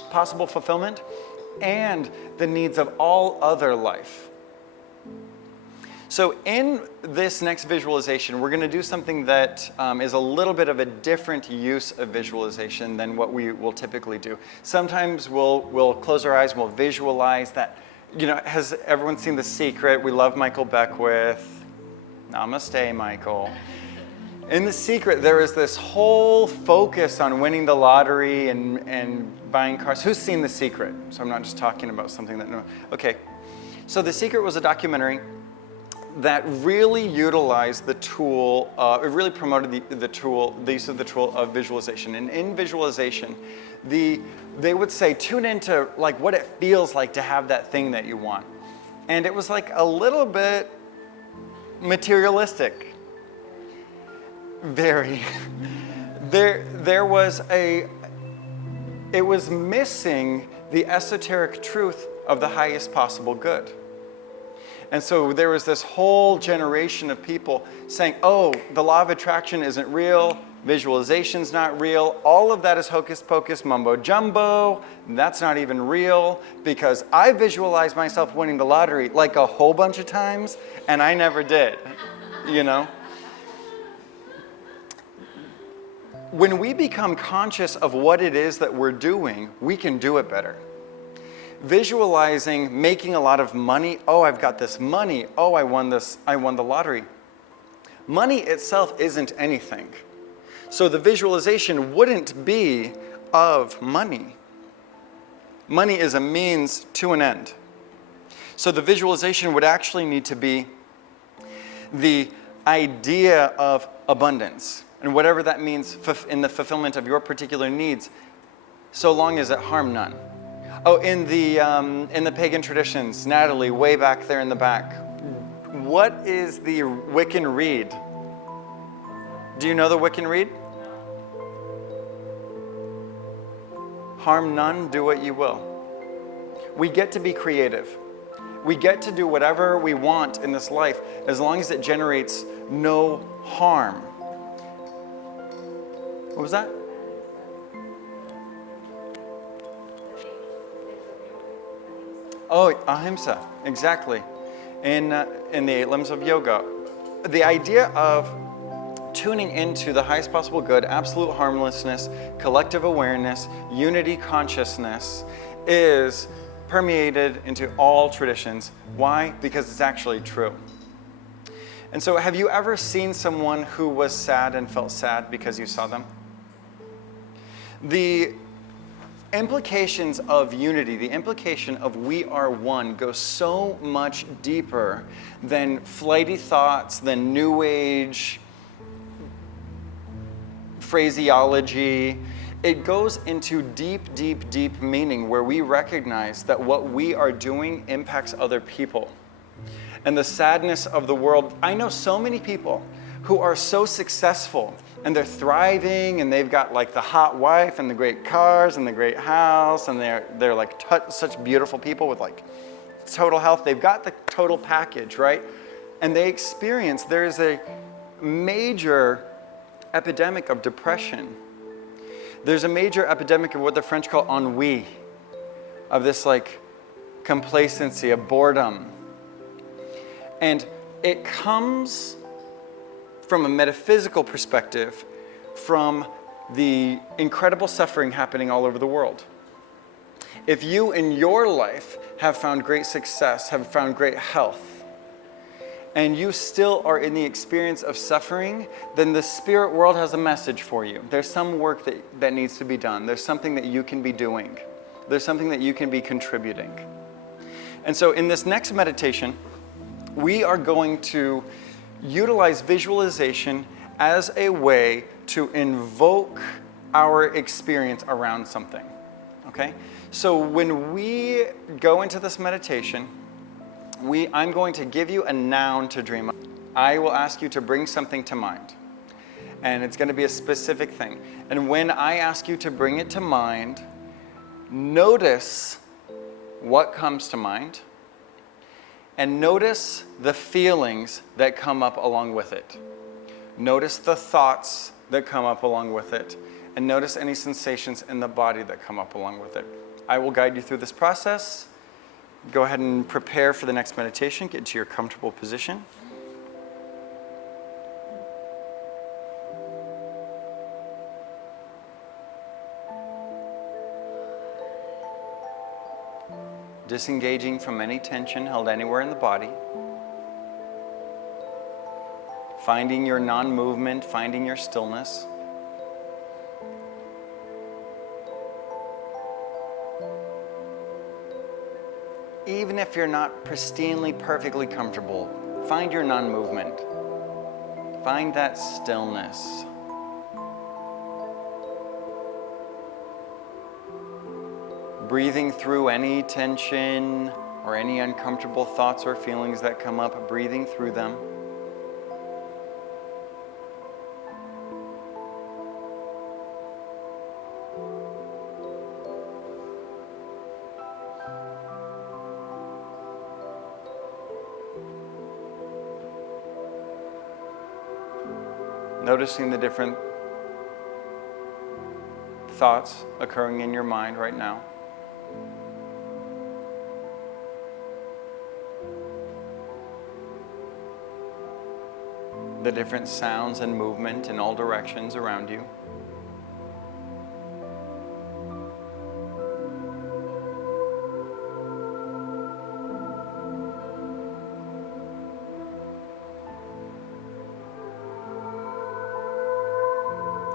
fulfillment and the needs of all other life. So in this next visualization, we're going to do something that is a little bit of a different use of visualization than what we will typically do. Sometimes we'll close our eyes and we'll visualize that. You know, has everyone seen The Secret? We love Michael Beckwith. Namaste, Michael. In The Secret, there is this whole focus on winning the lottery and buying cars. Who's seen The Secret? So I'm not just talking about something that no. Okay. So The Secret was a documentary that really utilized the tool, it really promoted the use of the tool of visualization. And in visualization, they would say, tune into like what it feels like to have that thing that you want. And it was like a little bit materialistic. Very. It was missing the esoteric truth of the highest possible good. And so there was this whole generation of people saying, oh, the law of attraction isn't real, visualization's not real, all of that is hocus pocus mumbo jumbo, that's not even real, because I visualized myself winning the lottery like a whole bunch of times, and I never did, you know? When we become conscious of what it is that we're doing, we can do it better. Visualizing making a lot of money. Oh, I've got this money. Oh, I won the lottery. Money itself isn't anything. So the visualization wouldn't be of money. Money is a means to an end. So the visualization would actually need to be the idea of abundance, and whatever that means in the fulfillment of your particular needs, so long as it harm none. Oh, in the pagan traditions, Natalie, way back there in the back, what is the Wiccan Rede? Do you know the Wiccan Rede? Harm none, do what you will. We get to be creative. We get to do whatever we want in this life as long as it generates no harm. What was that? Oh, ahimsa, exactly. In the 8 limbs of yoga, the idea of tuning into the highest possible good, absolute harmlessness, collective awareness, unity consciousness is permeated into all traditions. Why? Because it's actually true. And so have you ever seen someone who was sad and felt sad because you saw them? The implications of unity, the implication of we are one, goes so much deeper than flighty thoughts, than new age phraseology. It goes into deep, deep, deep meaning where we recognize that what we are doing impacts other people. And the sadness of the world, I know so many people who are so successful and they're thriving and they've got like the hot wife and the great cars and the great house and they're like such beautiful people with like total health. They've got the total package, right? And they experience, there's a major epidemic of depression. There's a major epidemic of what the French call ennui, of this like complacency, of boredom. And it comes from a metaphysical perspective from the incredible suffering happening all over the world. If you in your life have found great success, have found great health, and you still are in the experience of suffering, then the spirit world has a message for you. There's some work that needs to be done. There's something that you can be doing. There's something that you can be contributing. And so in this next meditation, we are going to utilize visualization as a way to invoke our experience around something, okay? So when we go into this meditation, I'm going to give you a noun to dream of. I will ask you to bring something to mind. And it's going to be a specific thing. And when I ask you to bring it to mind, notice what comes to mind. And notice the feelings that come up along with it. Notice the thoughts that come up along with it. And notice any sensations in the body that come up along with it. I will guide you through this process. Go ahead and prepare for the next meditation. Get to your comfortable position. Disengaging from any tension held anywhere in the body. Finding your non-movement, finding your stillness. Even if you're not pristinely, perfectly comfortable, find your non-movement. Find that stillness. Breathing through any tension or any uncomfortable thoughts or feelings that come up, breathing through them. Noticing the different thoughts occurring in your mind right now. The different sounds and movement in all directions around you.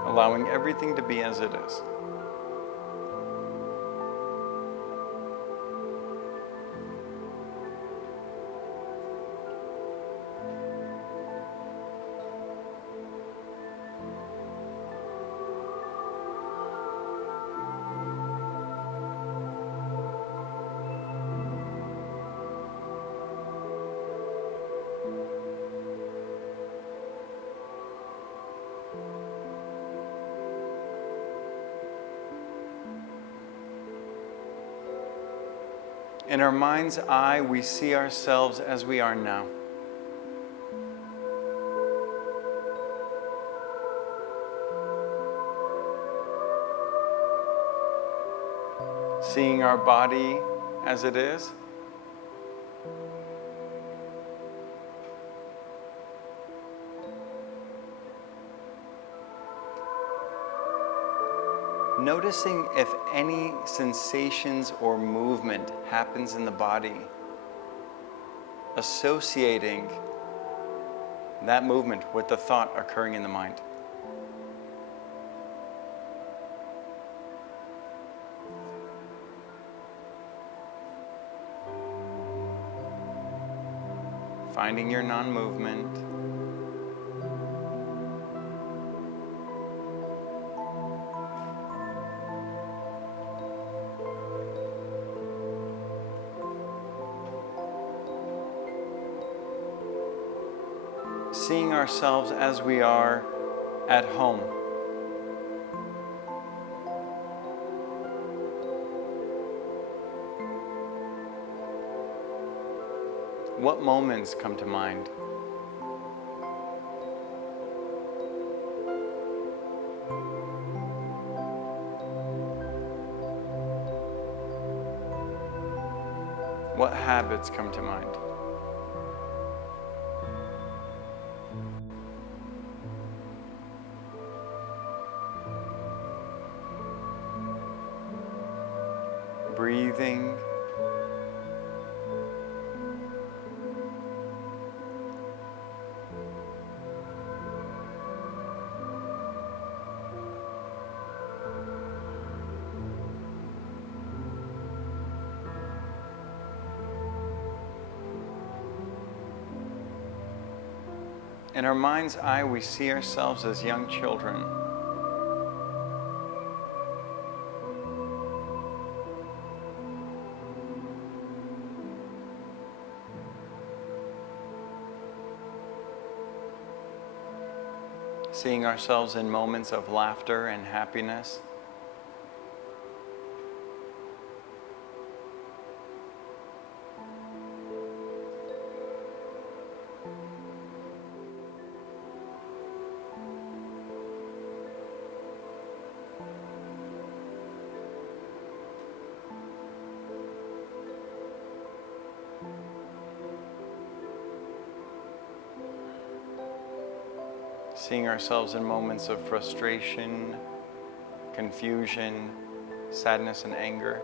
allowing everything to be as it is. In our mind's eye, we see ourselves as we are now. Seeing our body as it is. Noticing if any sensations or movement happens in the body, associating that movement with the thought occurring in the mind. Finding your non-movement. Seeing ourselves as we are at home. What moments come to mind? What habits come to mind? Breathing. In our mind's eye, we see ourselves as young children. Seeing ourselves in moments of laughter and happiness. Seeing ourselves in moments of frustration, confusion, sadness, and anger.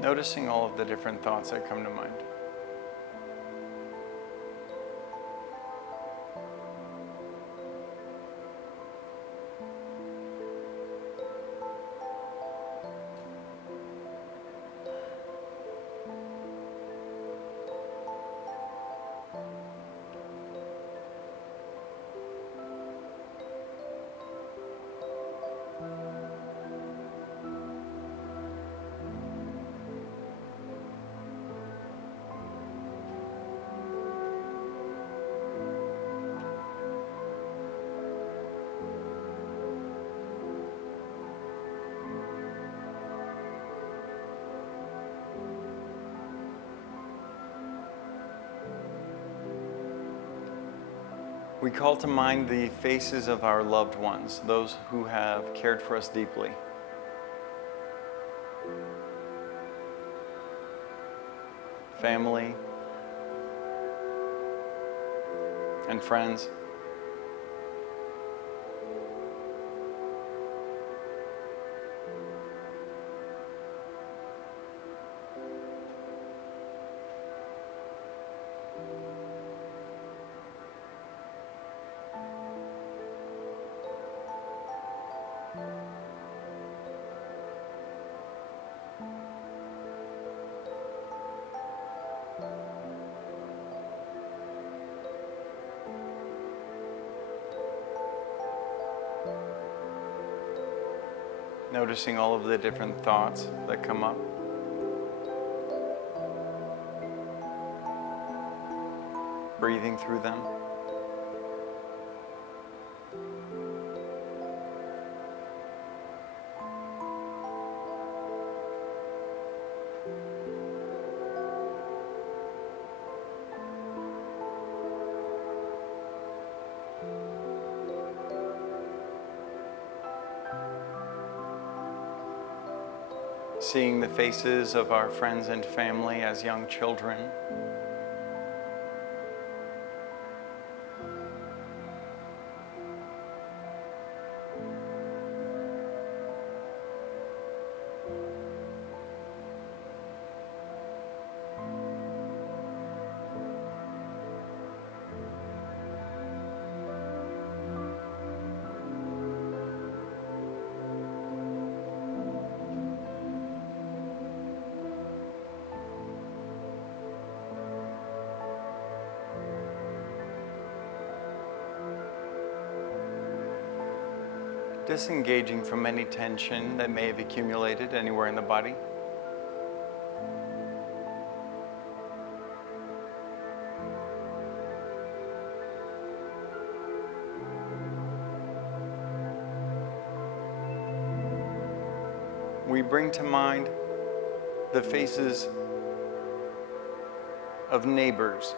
Noticing all of the different thoughts that come to mind. We call to mind the faces of our loved ones, those who have cared for us deeply. Family, and friends. Noticing all of the different thoughts that come up. Breathing through them. Seeing the faces of our friends and family as young children. Disengaging from any tension that may have accumulated anywhere in the body. We bring to mind the faces of neighbors,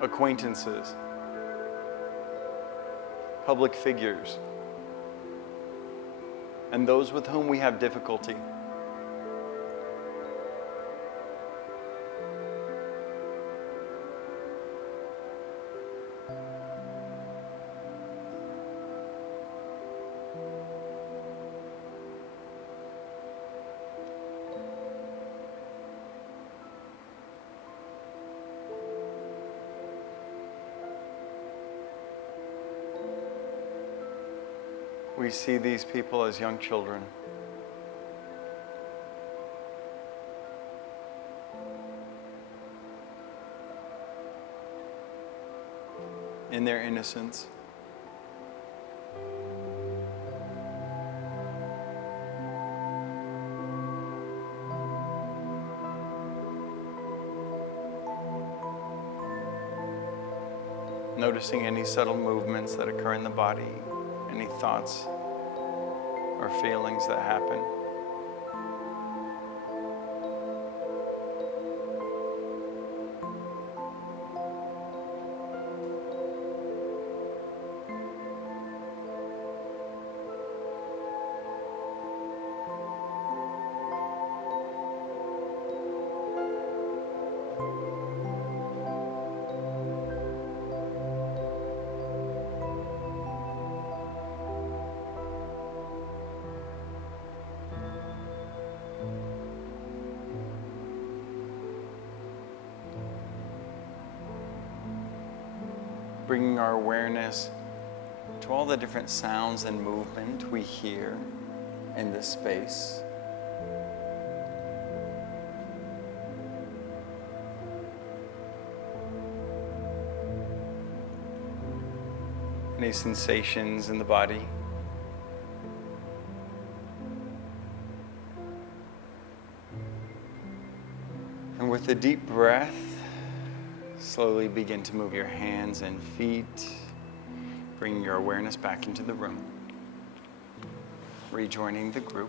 acquaintances, public figures, and those with whom we have difficulty. We see these people as young children. In their innocence. Noticing any subtle movements that occur in the body. Any thoughts or feelings that happen. Bringing our awareness to all the different sounds and movement we hear in this space. Any sensations in the body. And with a deep breath, slowly begin to move your hands and feet, bringing your awareness back into the room, rejoining the group.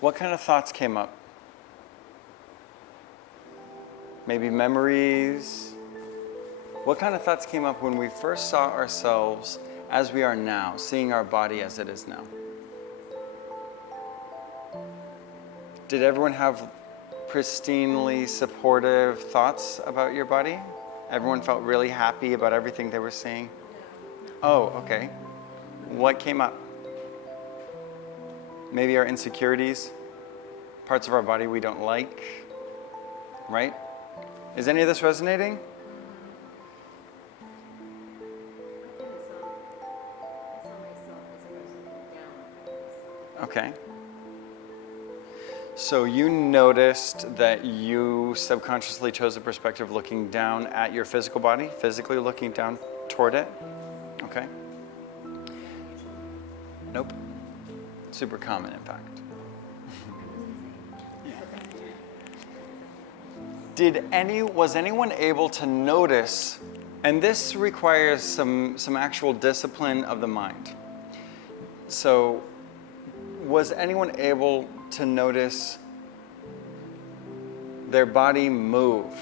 What kind of thoughts came up? Maybe memories? What kind of thoughts came up when we first saw ourselves as we are now, seeing our body as it is now. Did everyone have pristinely supportive thoughts about your body? Everyone felt really happy about everything they were seeing? Oh, okay. What came up? Maybe our insecurities, parts of our body we don't like, right? Is any of this resonating? Okay. So you noticed that you subconsciously chose a perspective looking down at your physical body, physically looking down toward it? Okay. Nope. Super common, in fact. Was anyone able to notice, and this requires some actual discipline of the mind. So, was anyone able to notice their body move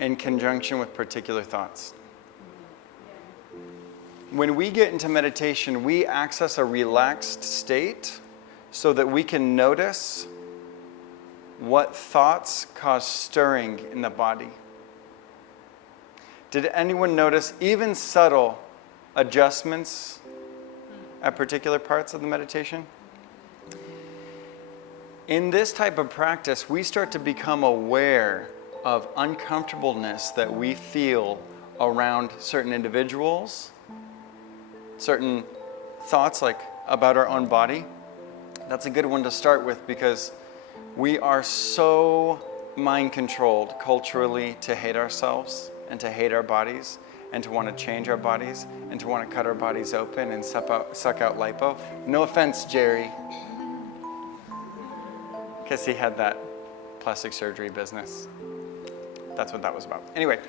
in conjunction with particular thoughts? When we get into meditation, we access a relaxed state so that we can notice what thoughts cause stirring in the body. Did anyone notice even subtle adjustments at particular parts of the meditation? In this type of practice, we start to become aware of uncomfortableness that we feel around certain individuals, certain thoughts like about our own body. That's a good one to start with because we are so mind controlled culturally to hate ourselves and to hate our bodies and to want to change our bodies and to want to cut our bodies open and suck out lipo. No offense, Jerry, because he had that plastic surgery business. That's what that was about. Anyway,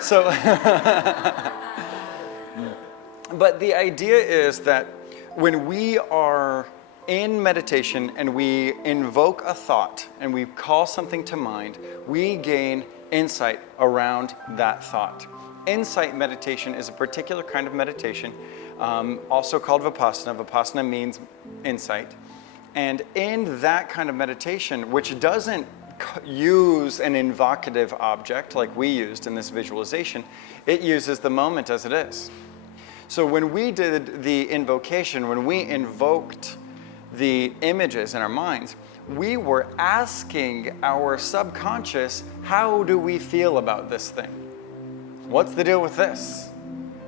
so, but the idea is that when we are in meditation and we invoke a thought and we call something to mind, we gain insight around that thought. Insight meditation is a particular kind of meditation, also called Vipassana. Vipassana means insight. And in that kind of meditation, which doesn't use an invocative object like we used in this visualization, it uses the moment as it is. So when we did the invocation, when we invoked the images in our minds, we were asking our subconscious, how do we feel about this thing? What's the deal with this?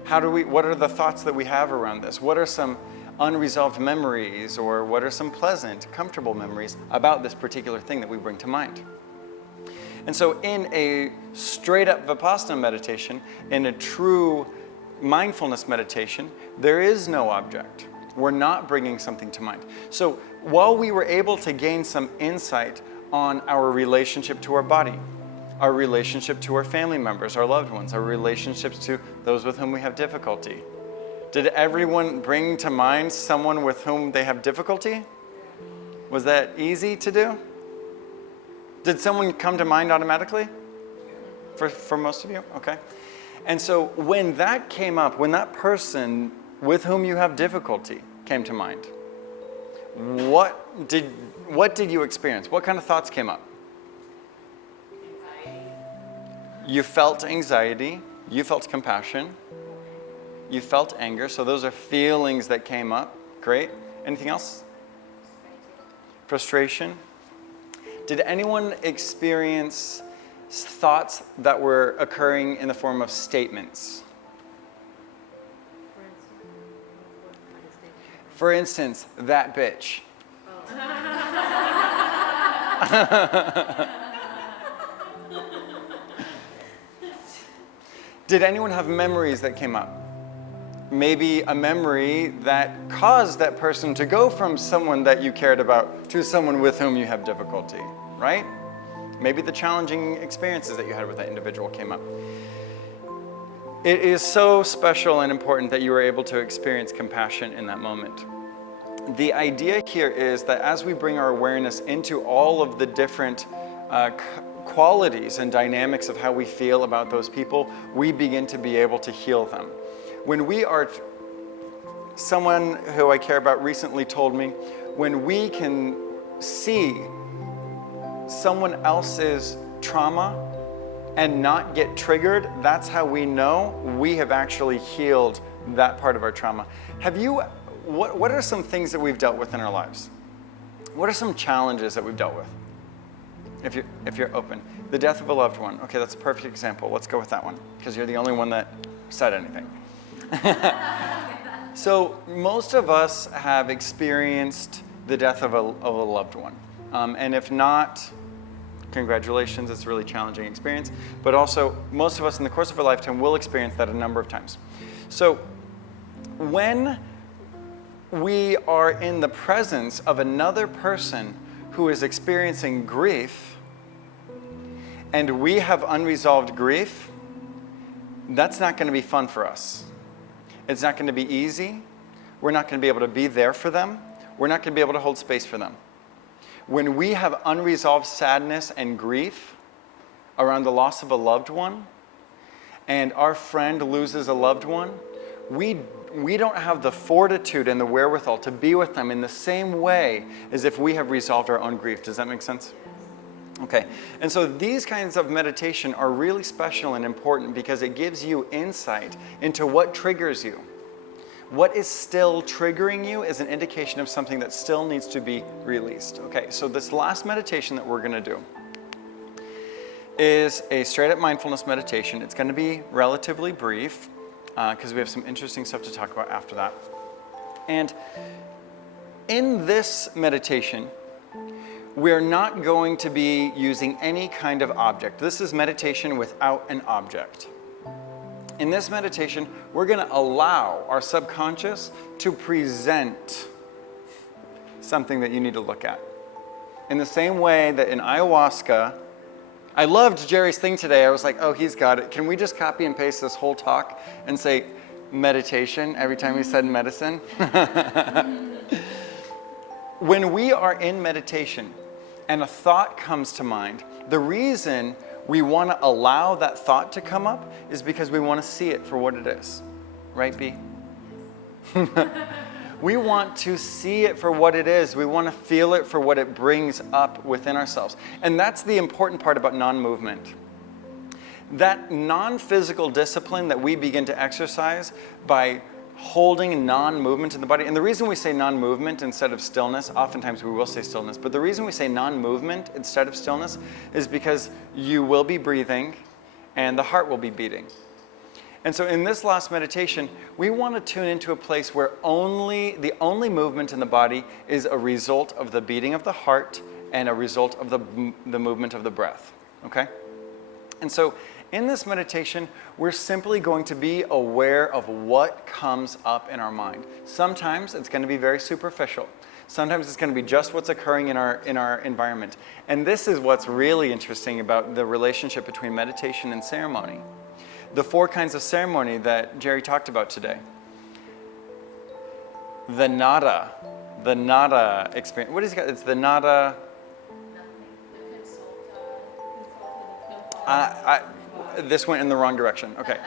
What are the thoughts that we have around this? What are some unresolved memories, or what are some pleasant, comfortable memories about this particular thing that we bring to mind? And so in a straight up Vipassana meditation, in a true mindfulness meditation, there is no object. We're not bringing something to mind. So while we were able to gain some insight on our relationship to our body, our relationship to our family members, our loved ones, our relationships to those with whom we have difficulty, did everyone bring to mind someone with whom they have difficulty? Was that easy to do? Did someone come to mind automatically? For most of you? Okay. And so when that came up, when that person with whom you have difficulty came to mind, what did you experience? What kind of thoughts came up? Anxiety. You felt anxiety, you felt compassion, you felt anger, so those are feelings that came up. Great. Anything else? Frustration. Did anyone experience thoughts that were occurring in the form of statements? For instance, that bitch. Did anyone have memories that came up? Maybe a memory that caused that person to go from someone that you cared about to someone with whom you have difficulty, right? Maybe the challenging experiences that you had with that individual came up. It is so special and important that you were able to experience compassion in that moment. The idea here is that as we bring our awareness into all of the different qualities and dynamics of how we feel about those people, we begin to be able to heal them. When we are, someone who I care about recently told me, when we can see someone else's trauma and not get triggered, that's how we know we have actually healed that part of our trauma. What are some things that we've dealt with in our lives? What are some challenges that we've dealt with? If you're open. The death of a loved one. Okay, that's a perfect example. Let's go with that one, because you're the only one that said anything. So most of us have experienced the death of a loved one. And if not, congratulations, it's a really challenging experience. But also, most of us in the course of our lifetime will experience that a number of times. So when we are in the presence of another person who is experiencing grief, and we have unresolved grief, that's not going to be fun for us. It's not going to be easy. We're not going to be able to be there for them. We're not going to be able to hold space for them. When we have unresolved sadness and grief around the loss of a loved one, and our friend loses a loved one, we don't have the fortitude and the wherewithal to be with them in the same way as if we have resolved our own grief. Does that make sense? Okay, and so these kinds of meditation are really special and important because it gives you insight into what triggers you. What is still triggering you is an indication of something that still needs to be released. Okay, so this last meditation that we're going to do is a straight-up mindfulness meditation. It's going to be relatively brief because we have some interesting stuff to talk about after that. And in this meditation, we're not going to be using any kind of object. This is meditation without an object. In this meditation, we're going to allow our subconscious to present something that you need to look at. In the same way that in ayahuasca, I loved Jerry's thing today. I was like, oh, he's got it. Can we just copy and paste this whole talk and say meditation every time he said medicine? When we are in meditation and a thought comes to mind, the reason we want to allow that thought to come up is because we want to see it for what it is. Right, B? We want to see it for what it is. We want to feel it for what it brings up within ourselves. And that's the important part about non-movement. That non-physical discipline that we begin to exercise by holding non-movement in the body. And the reason we say non-movement instead of stillness, oftentimes we will say stillness, but the reason we say non-movement instead of stillness is because you will be breathing and the heart will be beating. And so in this last meditation, we want to tune into a place where the only movement in the body is a result of the beating of the heart and a result of the movement of the breath, okay? And so in this meditation, we're simply going to be aware of what comes up in our mind. Sometimes it's going to be very superficial. Sometimes it's going to be just what's occurring in our environment. And this is what's really interesting about the relationship between meditation and ceremony. The 4 kinds of ceremony that Jerry talked about today. The nada experience. What is it? It's the nada. This went in the wrong direction. Okay.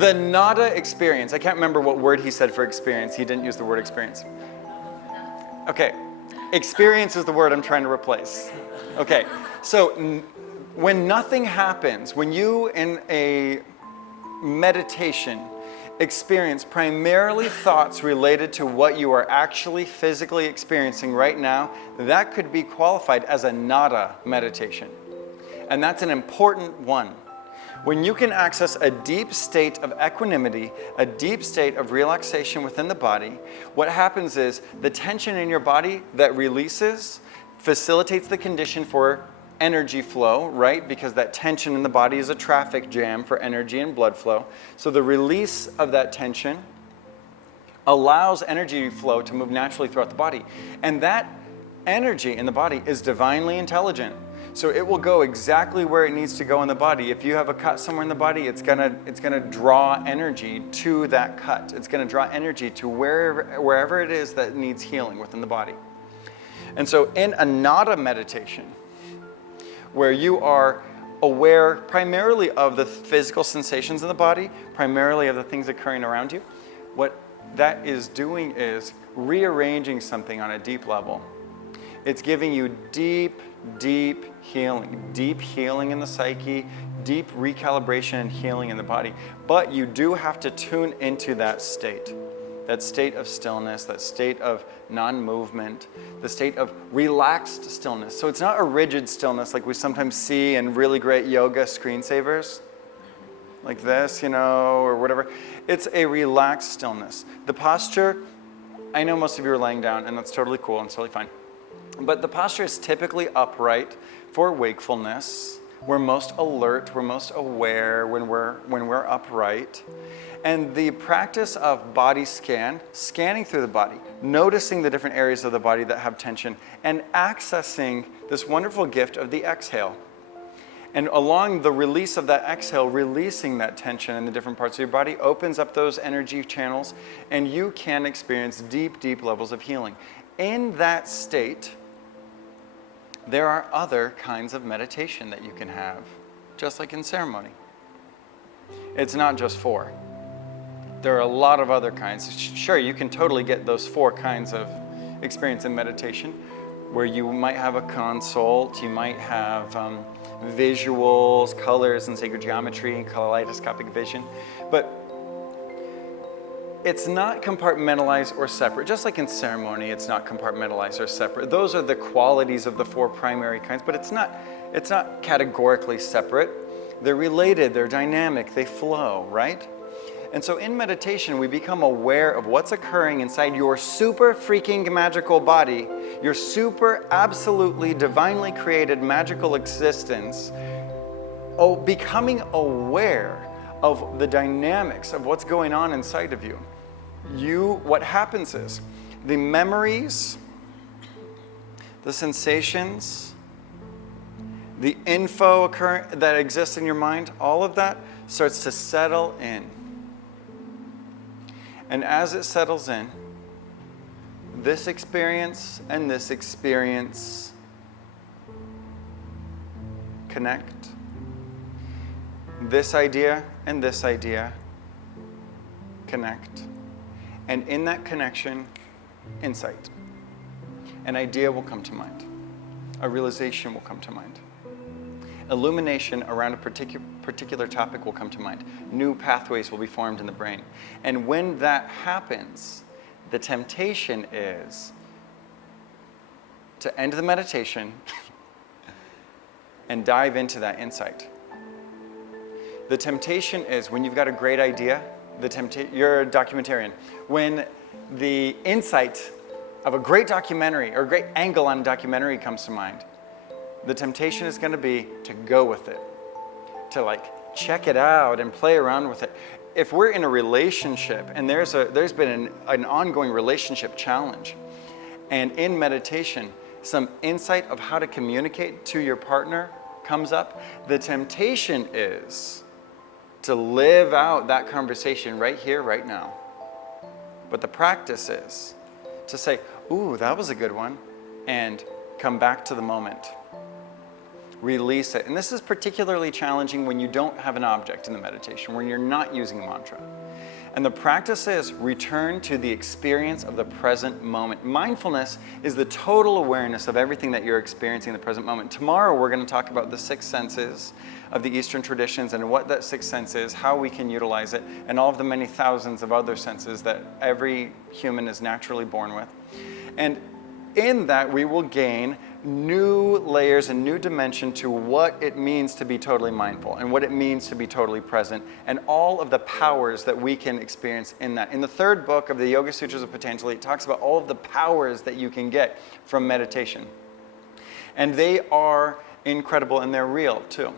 The nada experience. I can't remember what word he said for experience. He didn't use the word experience. Okay. Experience is the word I'm trying to replace. Okay. So when nothing happens, when you in a meditation experience primarily thoughts related to what you are actually physically experiencing right now, that could be qualified as a nada meditation. And that's an important one. When you can access a deep state of equanimity, a deep state of relaxation within the body, what happens is the tension in your body that releases facilitates the condition for energy flow, right? Because that tension in the body is a traffic jam for energy and blood flow. So the release of that tension allows energy flow to move naturally throughout the body. And that energy in the body is divinely intelligent. So it will go exactly where it needs to go in the body. If you have a cut somewhere in the body, it's gonna draw energy to that cut. It's gonna draw energy to wherever it is that needs healing within the body. And so in a nada meditation, where you are aware primarily of the physical sensations in the body, primarily of the things occurring around you. What that is doing is rearranging something on a deep level. It's giving you deep healing in the psyche, deep recalibration and healing in the body. But you do have to tune into that state of stillness, that state of non-movement, the state of relaxed stillness. So it's not a rigid stillness like we sometimes see in really great yoga screensavers, like this, or whatever. It's a relaxed stillness. The posture, I know most of you are laying down, and that's totally cool and it's totally fine. But the posture is typically upright for wakefulness. We're most alert, we're most aware when we're upright. And the practice of body scanning through the body, noticing the different areas of the body that have tension, and accessing this wonderful gift of the exhale. And along the release of that exhale, releasing that tension in the different parts of your body opens up those energy channels, and you can experience deep levels of healing. In that state, there are other kinds of meditation that you can have, just like in ceremony. It's not just 4. There are a lot of other kinds. Sure, you can totally get those 4 kinds of experience in meditation, where you might have a consult, you might have visuals, colors, and sacred geometry, and kaleidoscopic vision. But it's not compartmentalized or separate. Just like in ceremony, it's not compartmentalized or separate. Those are the qualities of the 4 primary kinds, but it's not categorically separate. They're related, they're dynamic, they flow, right? And so in meditation, we become aware of what's occurring inside your super freaking magical body, your super absolutely divinely created magical existence, becoming aware of the dynamics of what's going on inside of you. What happens is, the memories, the sensations, the info that exists in your mind, all of that starts to settle in. And as it settles in, this experience and this experience connect. This idea and this idea connect. And in that connection, insight. An idea will come to mind. A realization will come to mind. Illumination around a particular topic will come to mind. New pathways will be formed in the brain. And when that happens, the temptation is to end the meditation and dive into that insight. The temptation is, when you've got a great idea, you're a documentarian. When the insight of a great documentary or a great angle on a documentary comes to mind, the temptation is going to be to go with it, to check it out and play around with it. If we're in a relationship and there's been an ongoing relationship challenge, and in meditation, some insight of how to communicate to your partner comes up, the temptation is to live out that conversation right here, right now. But the practice is to say, ooh, that was a good one, and come back to the moment. Release it. And this is particularly challenging when you don't have an object in the meditation, when you're not using a mantra. And the practice is return to the experience of the present moment. Mindfulness is the total awareness of everything that you're experiencing in the present moment. Tomorrow we're going to talk about the 6 senses of the Eastern traditions and what that 6th sense is, how we can utilize it, and all of the many thousands of other senses that every human is naturally born with. And in that we will gain new layers and new dimension to what it means to be totally mindful and what it means to be totally present and all of the powers that we can experience in that. In the 3rd book of the Yoga Sutras of Patanjali, it talks about all of the powers that you can get from meditation. And they are incredible and they're real too.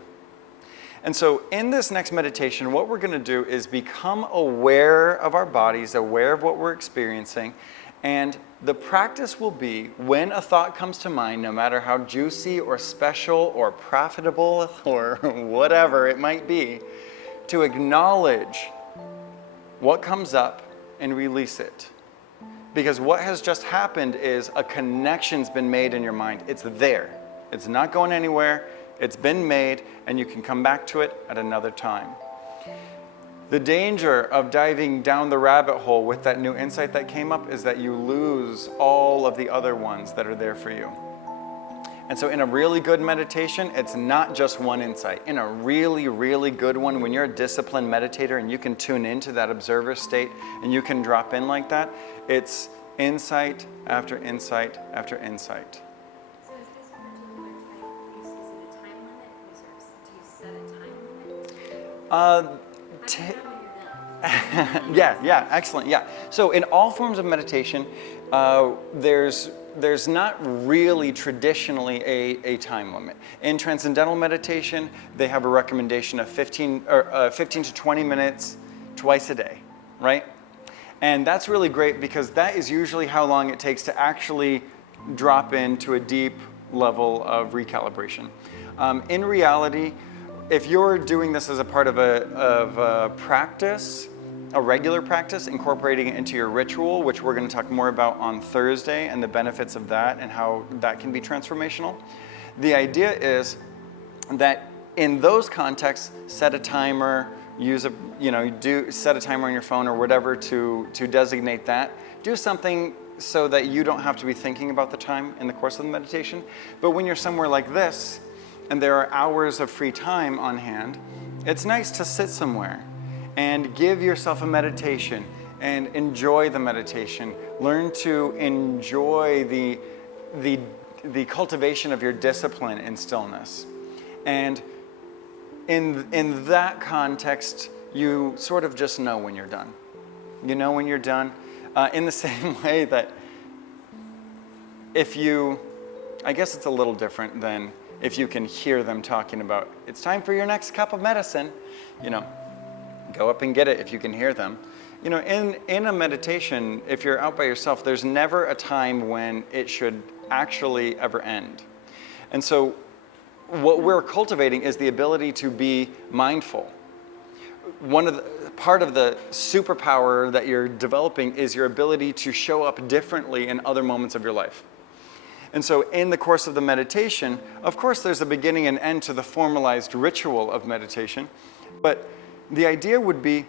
And so in this next meditation, what we're going to do is become aware of our bodies, aware of what we're experiencing, and the practice will be, when a thought comes to mind, no matter how juicy or special or profitable or whatever it might be, to acknowledge what comes up and release it. Because what has just happened is a connection's been made in your mind. It's there. It's not going anywhere. It's been made, and you can come back to it at another time. The danger of diving down the rabbit hole with that new insight that came up is that you lose all of the other ones that are there for you. And so in a really good meditation, it's not just one insight. In a really, really good one, when you're a disciplined meditator and you can tune into that observer state and you can drop in like that, it's insight after insight after insight. So is this particular type, is it a time limit? Do you set a time limit? I mean, when you're done. Yeah, excellent. Yeah. So in all forms of meditation, there's not really traditionally a time limit. In transcendental meditation, they have a recommendation of 15 to 20 minutes twice a day, right? And that's really great because that is usually how long it takes to actually drop into a deep level of recalibration. In reality, if you're doing this as a part of a practice, a regular practice, incorporating it into your ritual, which we're going to talk more about on Thursday and the benefits of that and how that can be transformational. The idea is that in those contexts, set a timer, set a timer on your phone or whatever to designate that. Do something so that you don't have to be thinking about the time in the course of the meditation. But when you're somewhere like this, and there are hours of free time on hand, it's nice to sit somewhere and give yourself a meditation and enjoy the meditation. Learn to enjoy the cultivation of your discipline in stillness. And in that context, you sort of just know when you're done. You know when you're done. In the same way that I guess it's a little different than if you can hear them talking about, it's time for your next cup of medicine, go up and get it if you can hear them. In a meditation, if you're out by yourself, there's never a time when it should actually ever end. And so what we're cultivating is the ability to be mindful. Part of the superpower that you're developing is your ability to show up differently in other moments of your life. And so in the course of the meditation, of course there's a beginning and end to the formalized ritual of meditation, but the idea would be,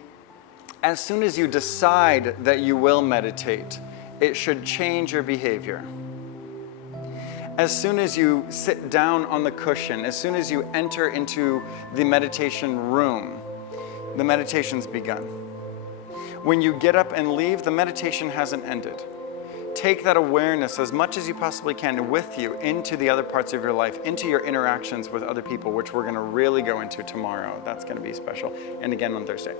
as soon as you decide that you will meditate, it should change your behavior. As soon as you sit down on the cushion, as soon as you enter into the meditation room, the meditation's begun. When you get up and leave, the meditation hasn't ended. Take that awareness as much as you possibly can with you into the other parts of your life, into your interactions with other people, which we're going to really go into tomorrow. That's going to be special. And again on Thursday.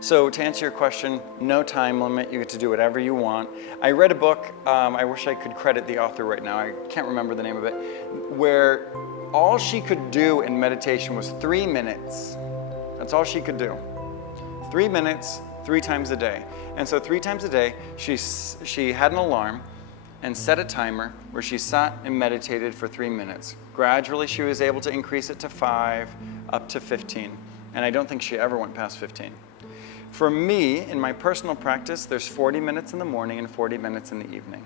So to answer your question, no time limit. You get to do whatever you want. I read a book. I wish I could credit the author right now. I can't remember the name of it. Where all she could do in meditation was 3 minutes. That's all she could do. 3 minutes, 3 times a day. And so 3 times a day, she had an alarm and set a timer where she sat and meditated for 3 minutes. Gradually, she was able to increase it to 5, up to 15. And I don't think she ever went past 15. For me, in my personal practice, there's 40 minutes in the morning and 40 minutes in the evening.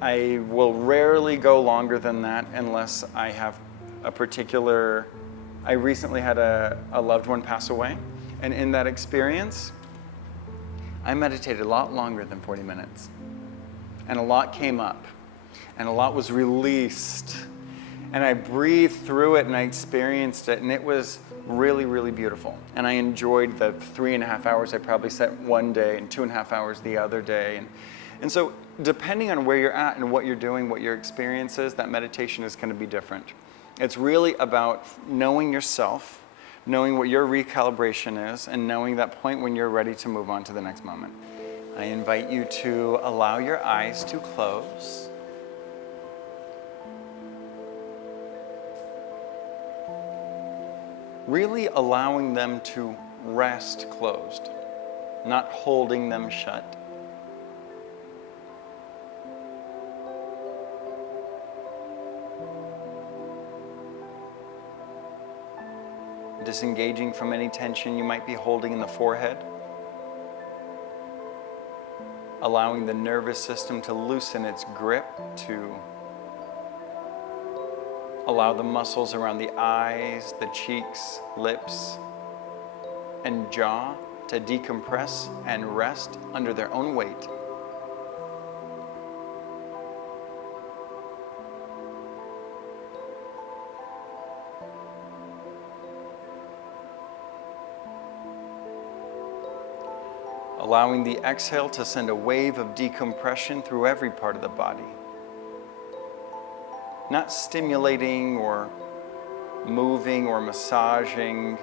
I will rarely go longer than that unless I have a particular... I recently had a loved one pass away. And in that experience, I meditated a lot longer than 40 minutes. And a lot came up. And a lot was released. And I breathed through it and I experienced it. And it was really, really beautiful. And I enjoyed the 3.5 hours I probably set one day and 2.5 hours the other day. And so depending on where you're at and what you're doing, what your experience is, that meditation is going to be different. It's really about knowing yourself, knowing what your recalibration is, and knowing that point when you're ready to move on to the next moment. I invite you to allow your eyes to close. Really allowing them to rest closed, not holding them shut. Disengaging from any tension you might be holding in the forehead. Allowing the nervous system to loosen its grip, to Allow the muscles around the eyes, the cheeks, lips, and jaw to decompress and rest under their own weight. Allowing the exhale to send a wave of decompression through every part of the body. Not stimulating or moving or massaging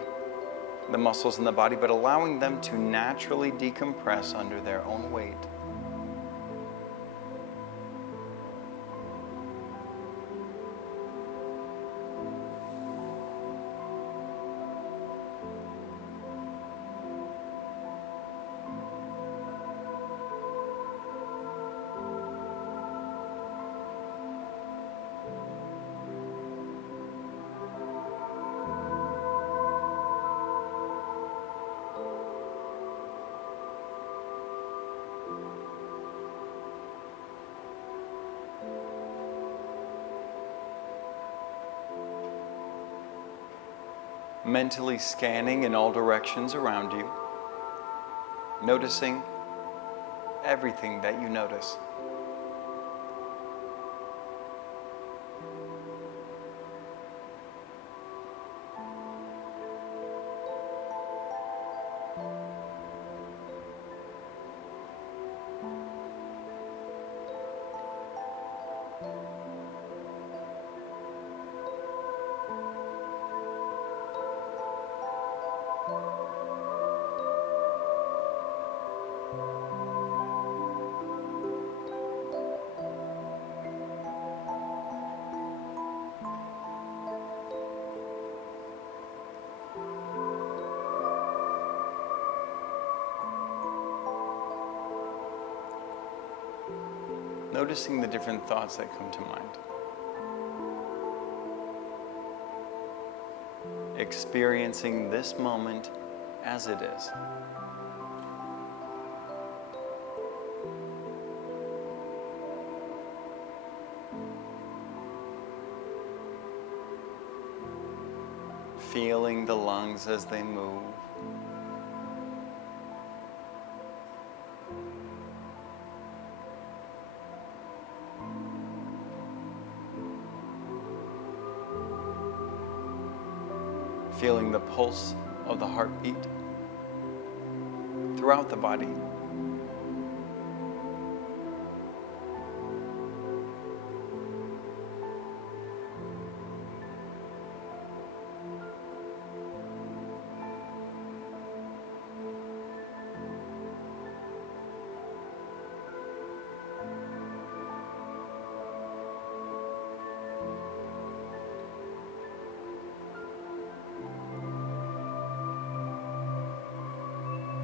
the muscles in the body, but allowing them to naturally decompress under their own weight. Mentally scanning in all directions around you, noticing everything that you notice. Noticing the different thoughts that come to mind. Experiencing this moment as it is. Feeling the lungs as they move. Feeling the pulse of the heartbeat throughout the body.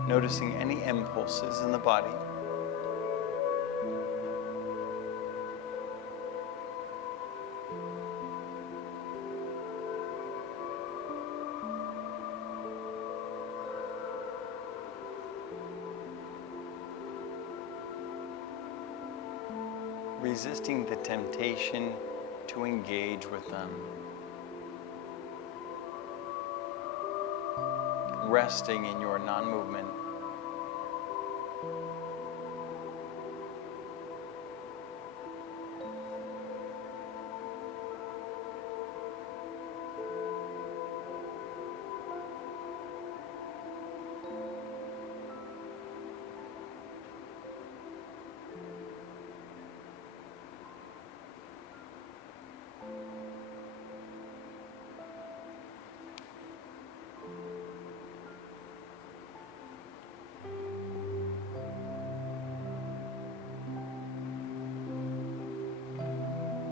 Noticing any impulses in the body. Resisting the temptation to engage with them. Resting in your non-movement.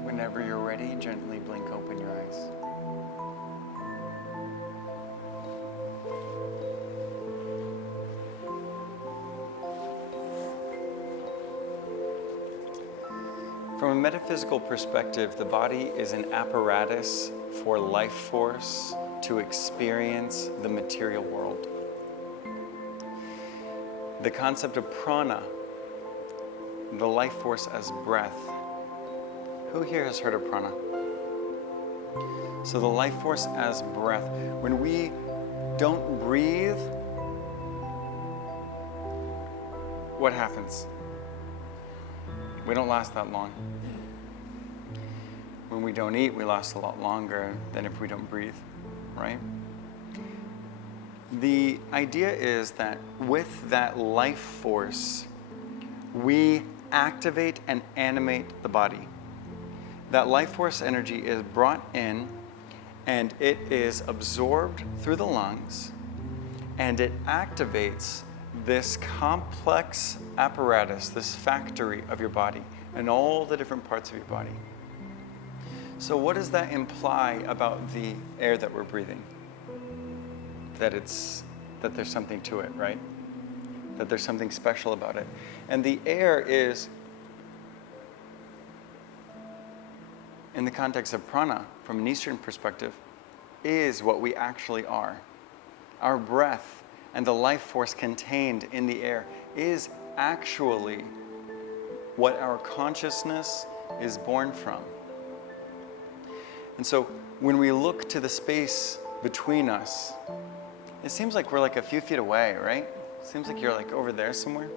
Whenever you're ready, gently blink open your eyes. From a metaphysical perspective, the body is an apparatus for life force to experience the material world. The concept of prana, the life force as breath. Who here has heard of prana? So the life force as breath. When we don't breathe, what happens? We don't last that long. When we don't eat, we last a lot longer than if we don't breathe, right? The idea is that with that life force, we activate and animate the body. That life force energy is brought in and it is absorbed through the lungs and it activates this complex apparatus, this factory of your body and all the different parts of your body. So what does that imply about the air that we're breathing? That there's something to it, right? That there's something special about it. And the air is, in the context of prana, from an Eastern perspective, is what we actually are. Our breath and the life force contained in the air is actually what our consciousness is born from. And so when we look to the space between us, it seems like we're like a few feet away, right? It seems like you're like over there somewhere.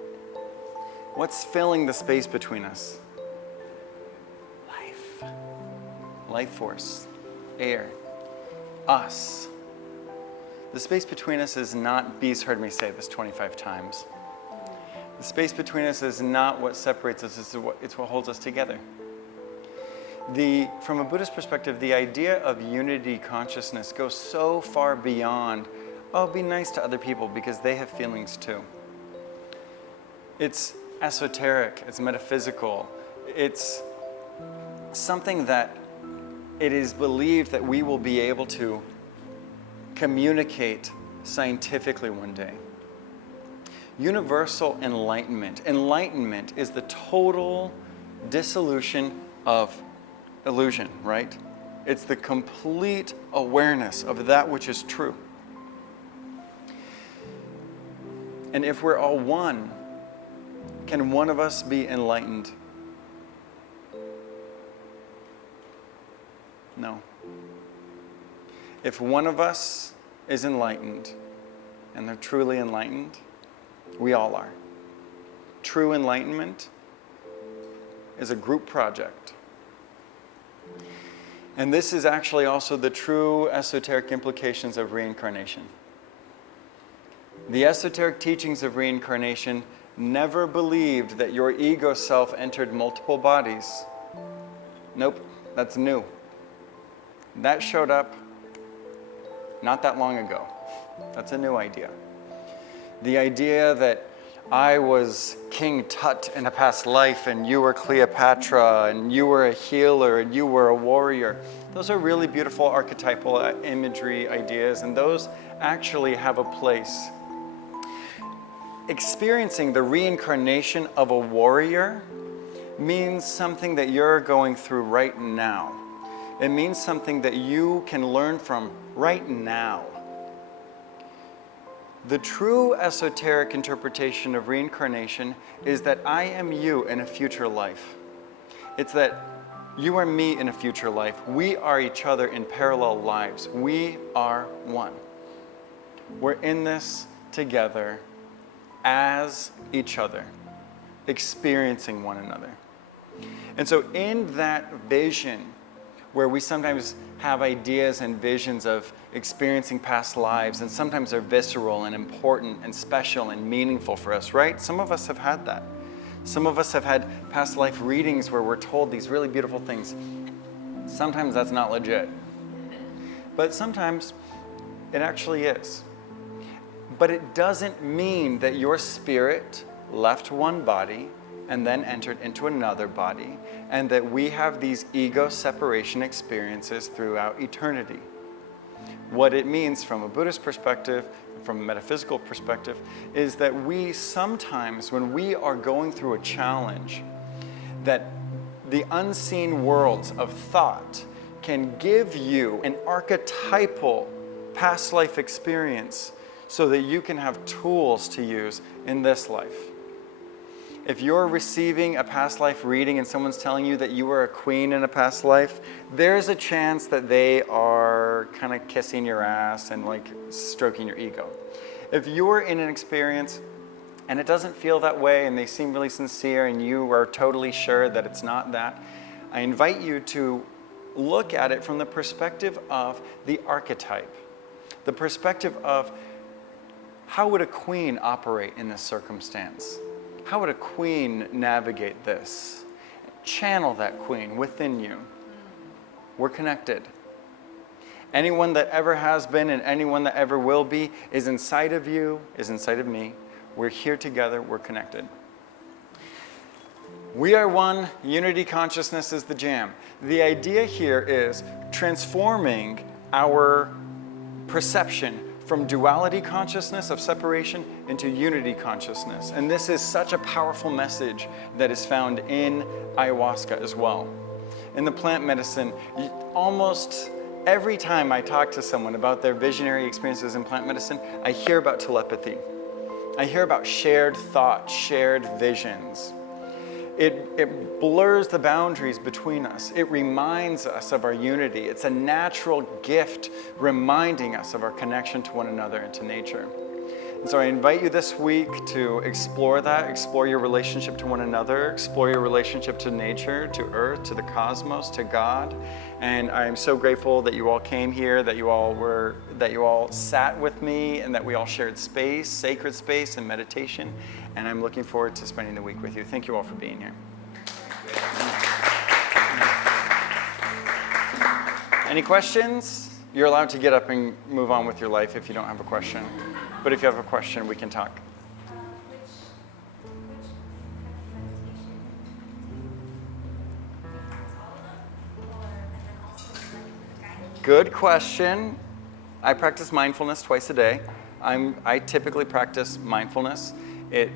What's filling the space between us? Life force, air, us. The space between us is not, B's heard me say this 25 times. The space between us is not what separates us, it's what holds us together. From a Buddhist perspective, the idea of unity consciousness goes so far beyond, oh, be nice to other people because they have feelings too. It's esoteric, it's metaphysical, it's something that it is believed that we will be able to communicate scientifically one day. Universal enlightenment. Enlightenment is the total dissolution of illusion, right? It's the complete awareness of that which is true. And if we're all one, can one of us be enlightened? No. If one of us is enlightened, and they're truly enlightened, we all are. True enlightenment is a group project. And this is actually also the true esoteric implications of reincarnation. The esoteric teachings of reincarnation never believed that your ego self entered multiple bodies. Nope, that's new. That showed up not that long ago. That's a new idea. The idea that I was King Tut in a past life and you were Cleopatra and you were a healer and you were a warrior. Those are really beautiful archetypal imagery ideas, and those actually have a place. Experiencing the reincarnation of a warrior means something that you're going through right now. It means something that you can learn from right now. The true esoteric interpretation of reincarnation is that I am you in a future life. It's that you are me in a future life. We are each other in parallel lives. We are one. We're in this together as each other, experiencing one another. And so in that vision, where we sometimes have ideas and visions of experiencing past lives, and sometimes they're visceral and important and special and meaningful for us, right? Some of us have had that. Some of us have had past life readings where we're told these really beautiful things. Sometimes that's not legit. But sometimes it actually is. But it doesn't mean that your spirit left one body and then entered into another body, and that we have these ego separation experiences throughout eternity. What it means from a Buddhist perspective, from a metaphysical perspective, is that we sometimes, when we are going through a challenge, that the unseen worlds of thought can give you an archetypal past life experience so that you can have tools to use in this life. If you're receiving a past life reading and someone's telling you that you were a queen in a past life, there's a chance that they are kind of kissing your ass and like stroking your ego. If you're in an experience and it doesn't feel that way and they seem really sincere and you are totally sure that it's not that, I invite you to look at it from the perspective of the archetype, the perspective of how would a queen operate in this circumstance? How would a queen navigate this? Channel that queen within you. We're connected. Anyone that ever has been and anyone that ever will be is inside of you, is inside of me. We're here together, we're connected. We are one, unity consciousness is the jam. The idea here is transforming our perception from duality consciousness of separation into unity consciousness. And this is such a powerful message that is found in ayahuasca as well. In the plant medicine, almost every time I talk to someone about their visionary experiences in plant medicine, I hear about telepathy. I hear about shared thoughts, shared visions. It blurs the boundaries between us. It reminds us of our unity. It's a natural gift reminding us of our connection to one another and to nature. And so I invite you this week to explore that, explore your relationship to one another, explore your relationship to nature, to earth, to the cosmos, to God. And I'm so grateful that you all came here, that you all sat with me, and that we all shared space, sacred space and meditation. And I'm looking forward to spending the week with you. Thank you all for being here. Any questions? You're allowed to get up and move on with your life if you don't have a question. But if you have a question, we can talk. Which meditation? Good question. I practice mindfulness twice a day. I typically practice mindfulness,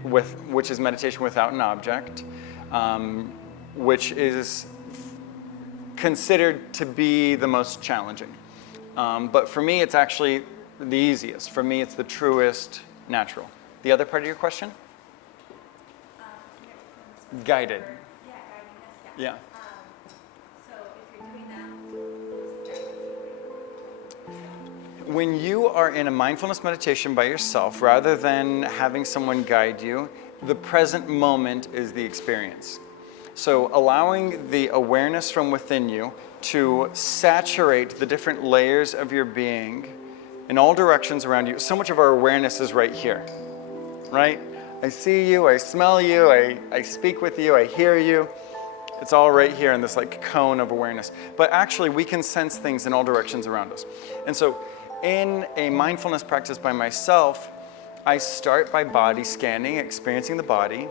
which is meditation without an object, which is considered to be the most challenging. But for me, it's actually the easiest. For me, it's the truest natural. The other part of your question? Guided. Yeah, guiding us. Yeah. So if you're doing that, who's guiding you? When you are in a mindfulness meditation by yourself, rather than having someone guide you, the present moment is the experience. So allowing the awareness from within you to saturate the different layers of your being in all directions around you. So much of our awareness is right here, right? I see you, I smell you, I speak with you, I hear you. It's all right here in this like cone of awareness. But actually we can sense things in all directions around us. And so in a mindfulness practice by myself, I start by body scanning, experiencing the body,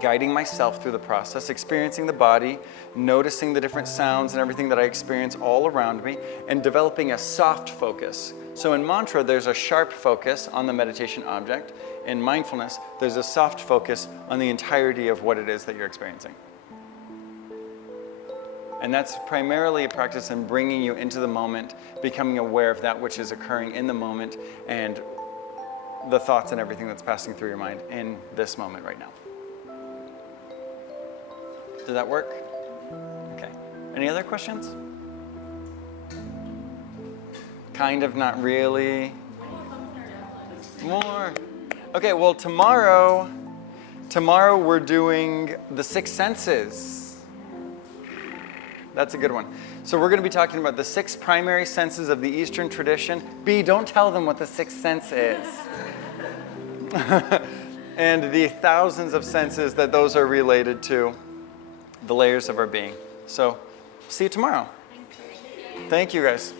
guiding myself through the process, experiencing the body, noticing the different sounds and everything that I experience all around me, and developing a soft focus. So in mantra, there's a sharp focus on the meditation object. In mindfulness, there's a soft focus on the entirety of what it is that you're experiencing. And that's primarily a practice in bringing you into the moment, becoming aware of that which is occurring in the moment, and the thoughts and everything that's passing through your mind in this moment right now. Did that work? Okay. Any other questions? Kind of, not really. More. Okay, well, tomorrow we're doing the six senses. That's a good one. So we're going to be talking about the six primary senses of the Eastern tradition. B, don't tell them what the sixth sense is. And the thousands of senses that those are related to, the layers of our being. So, see you tomorrow. Thank you, guys.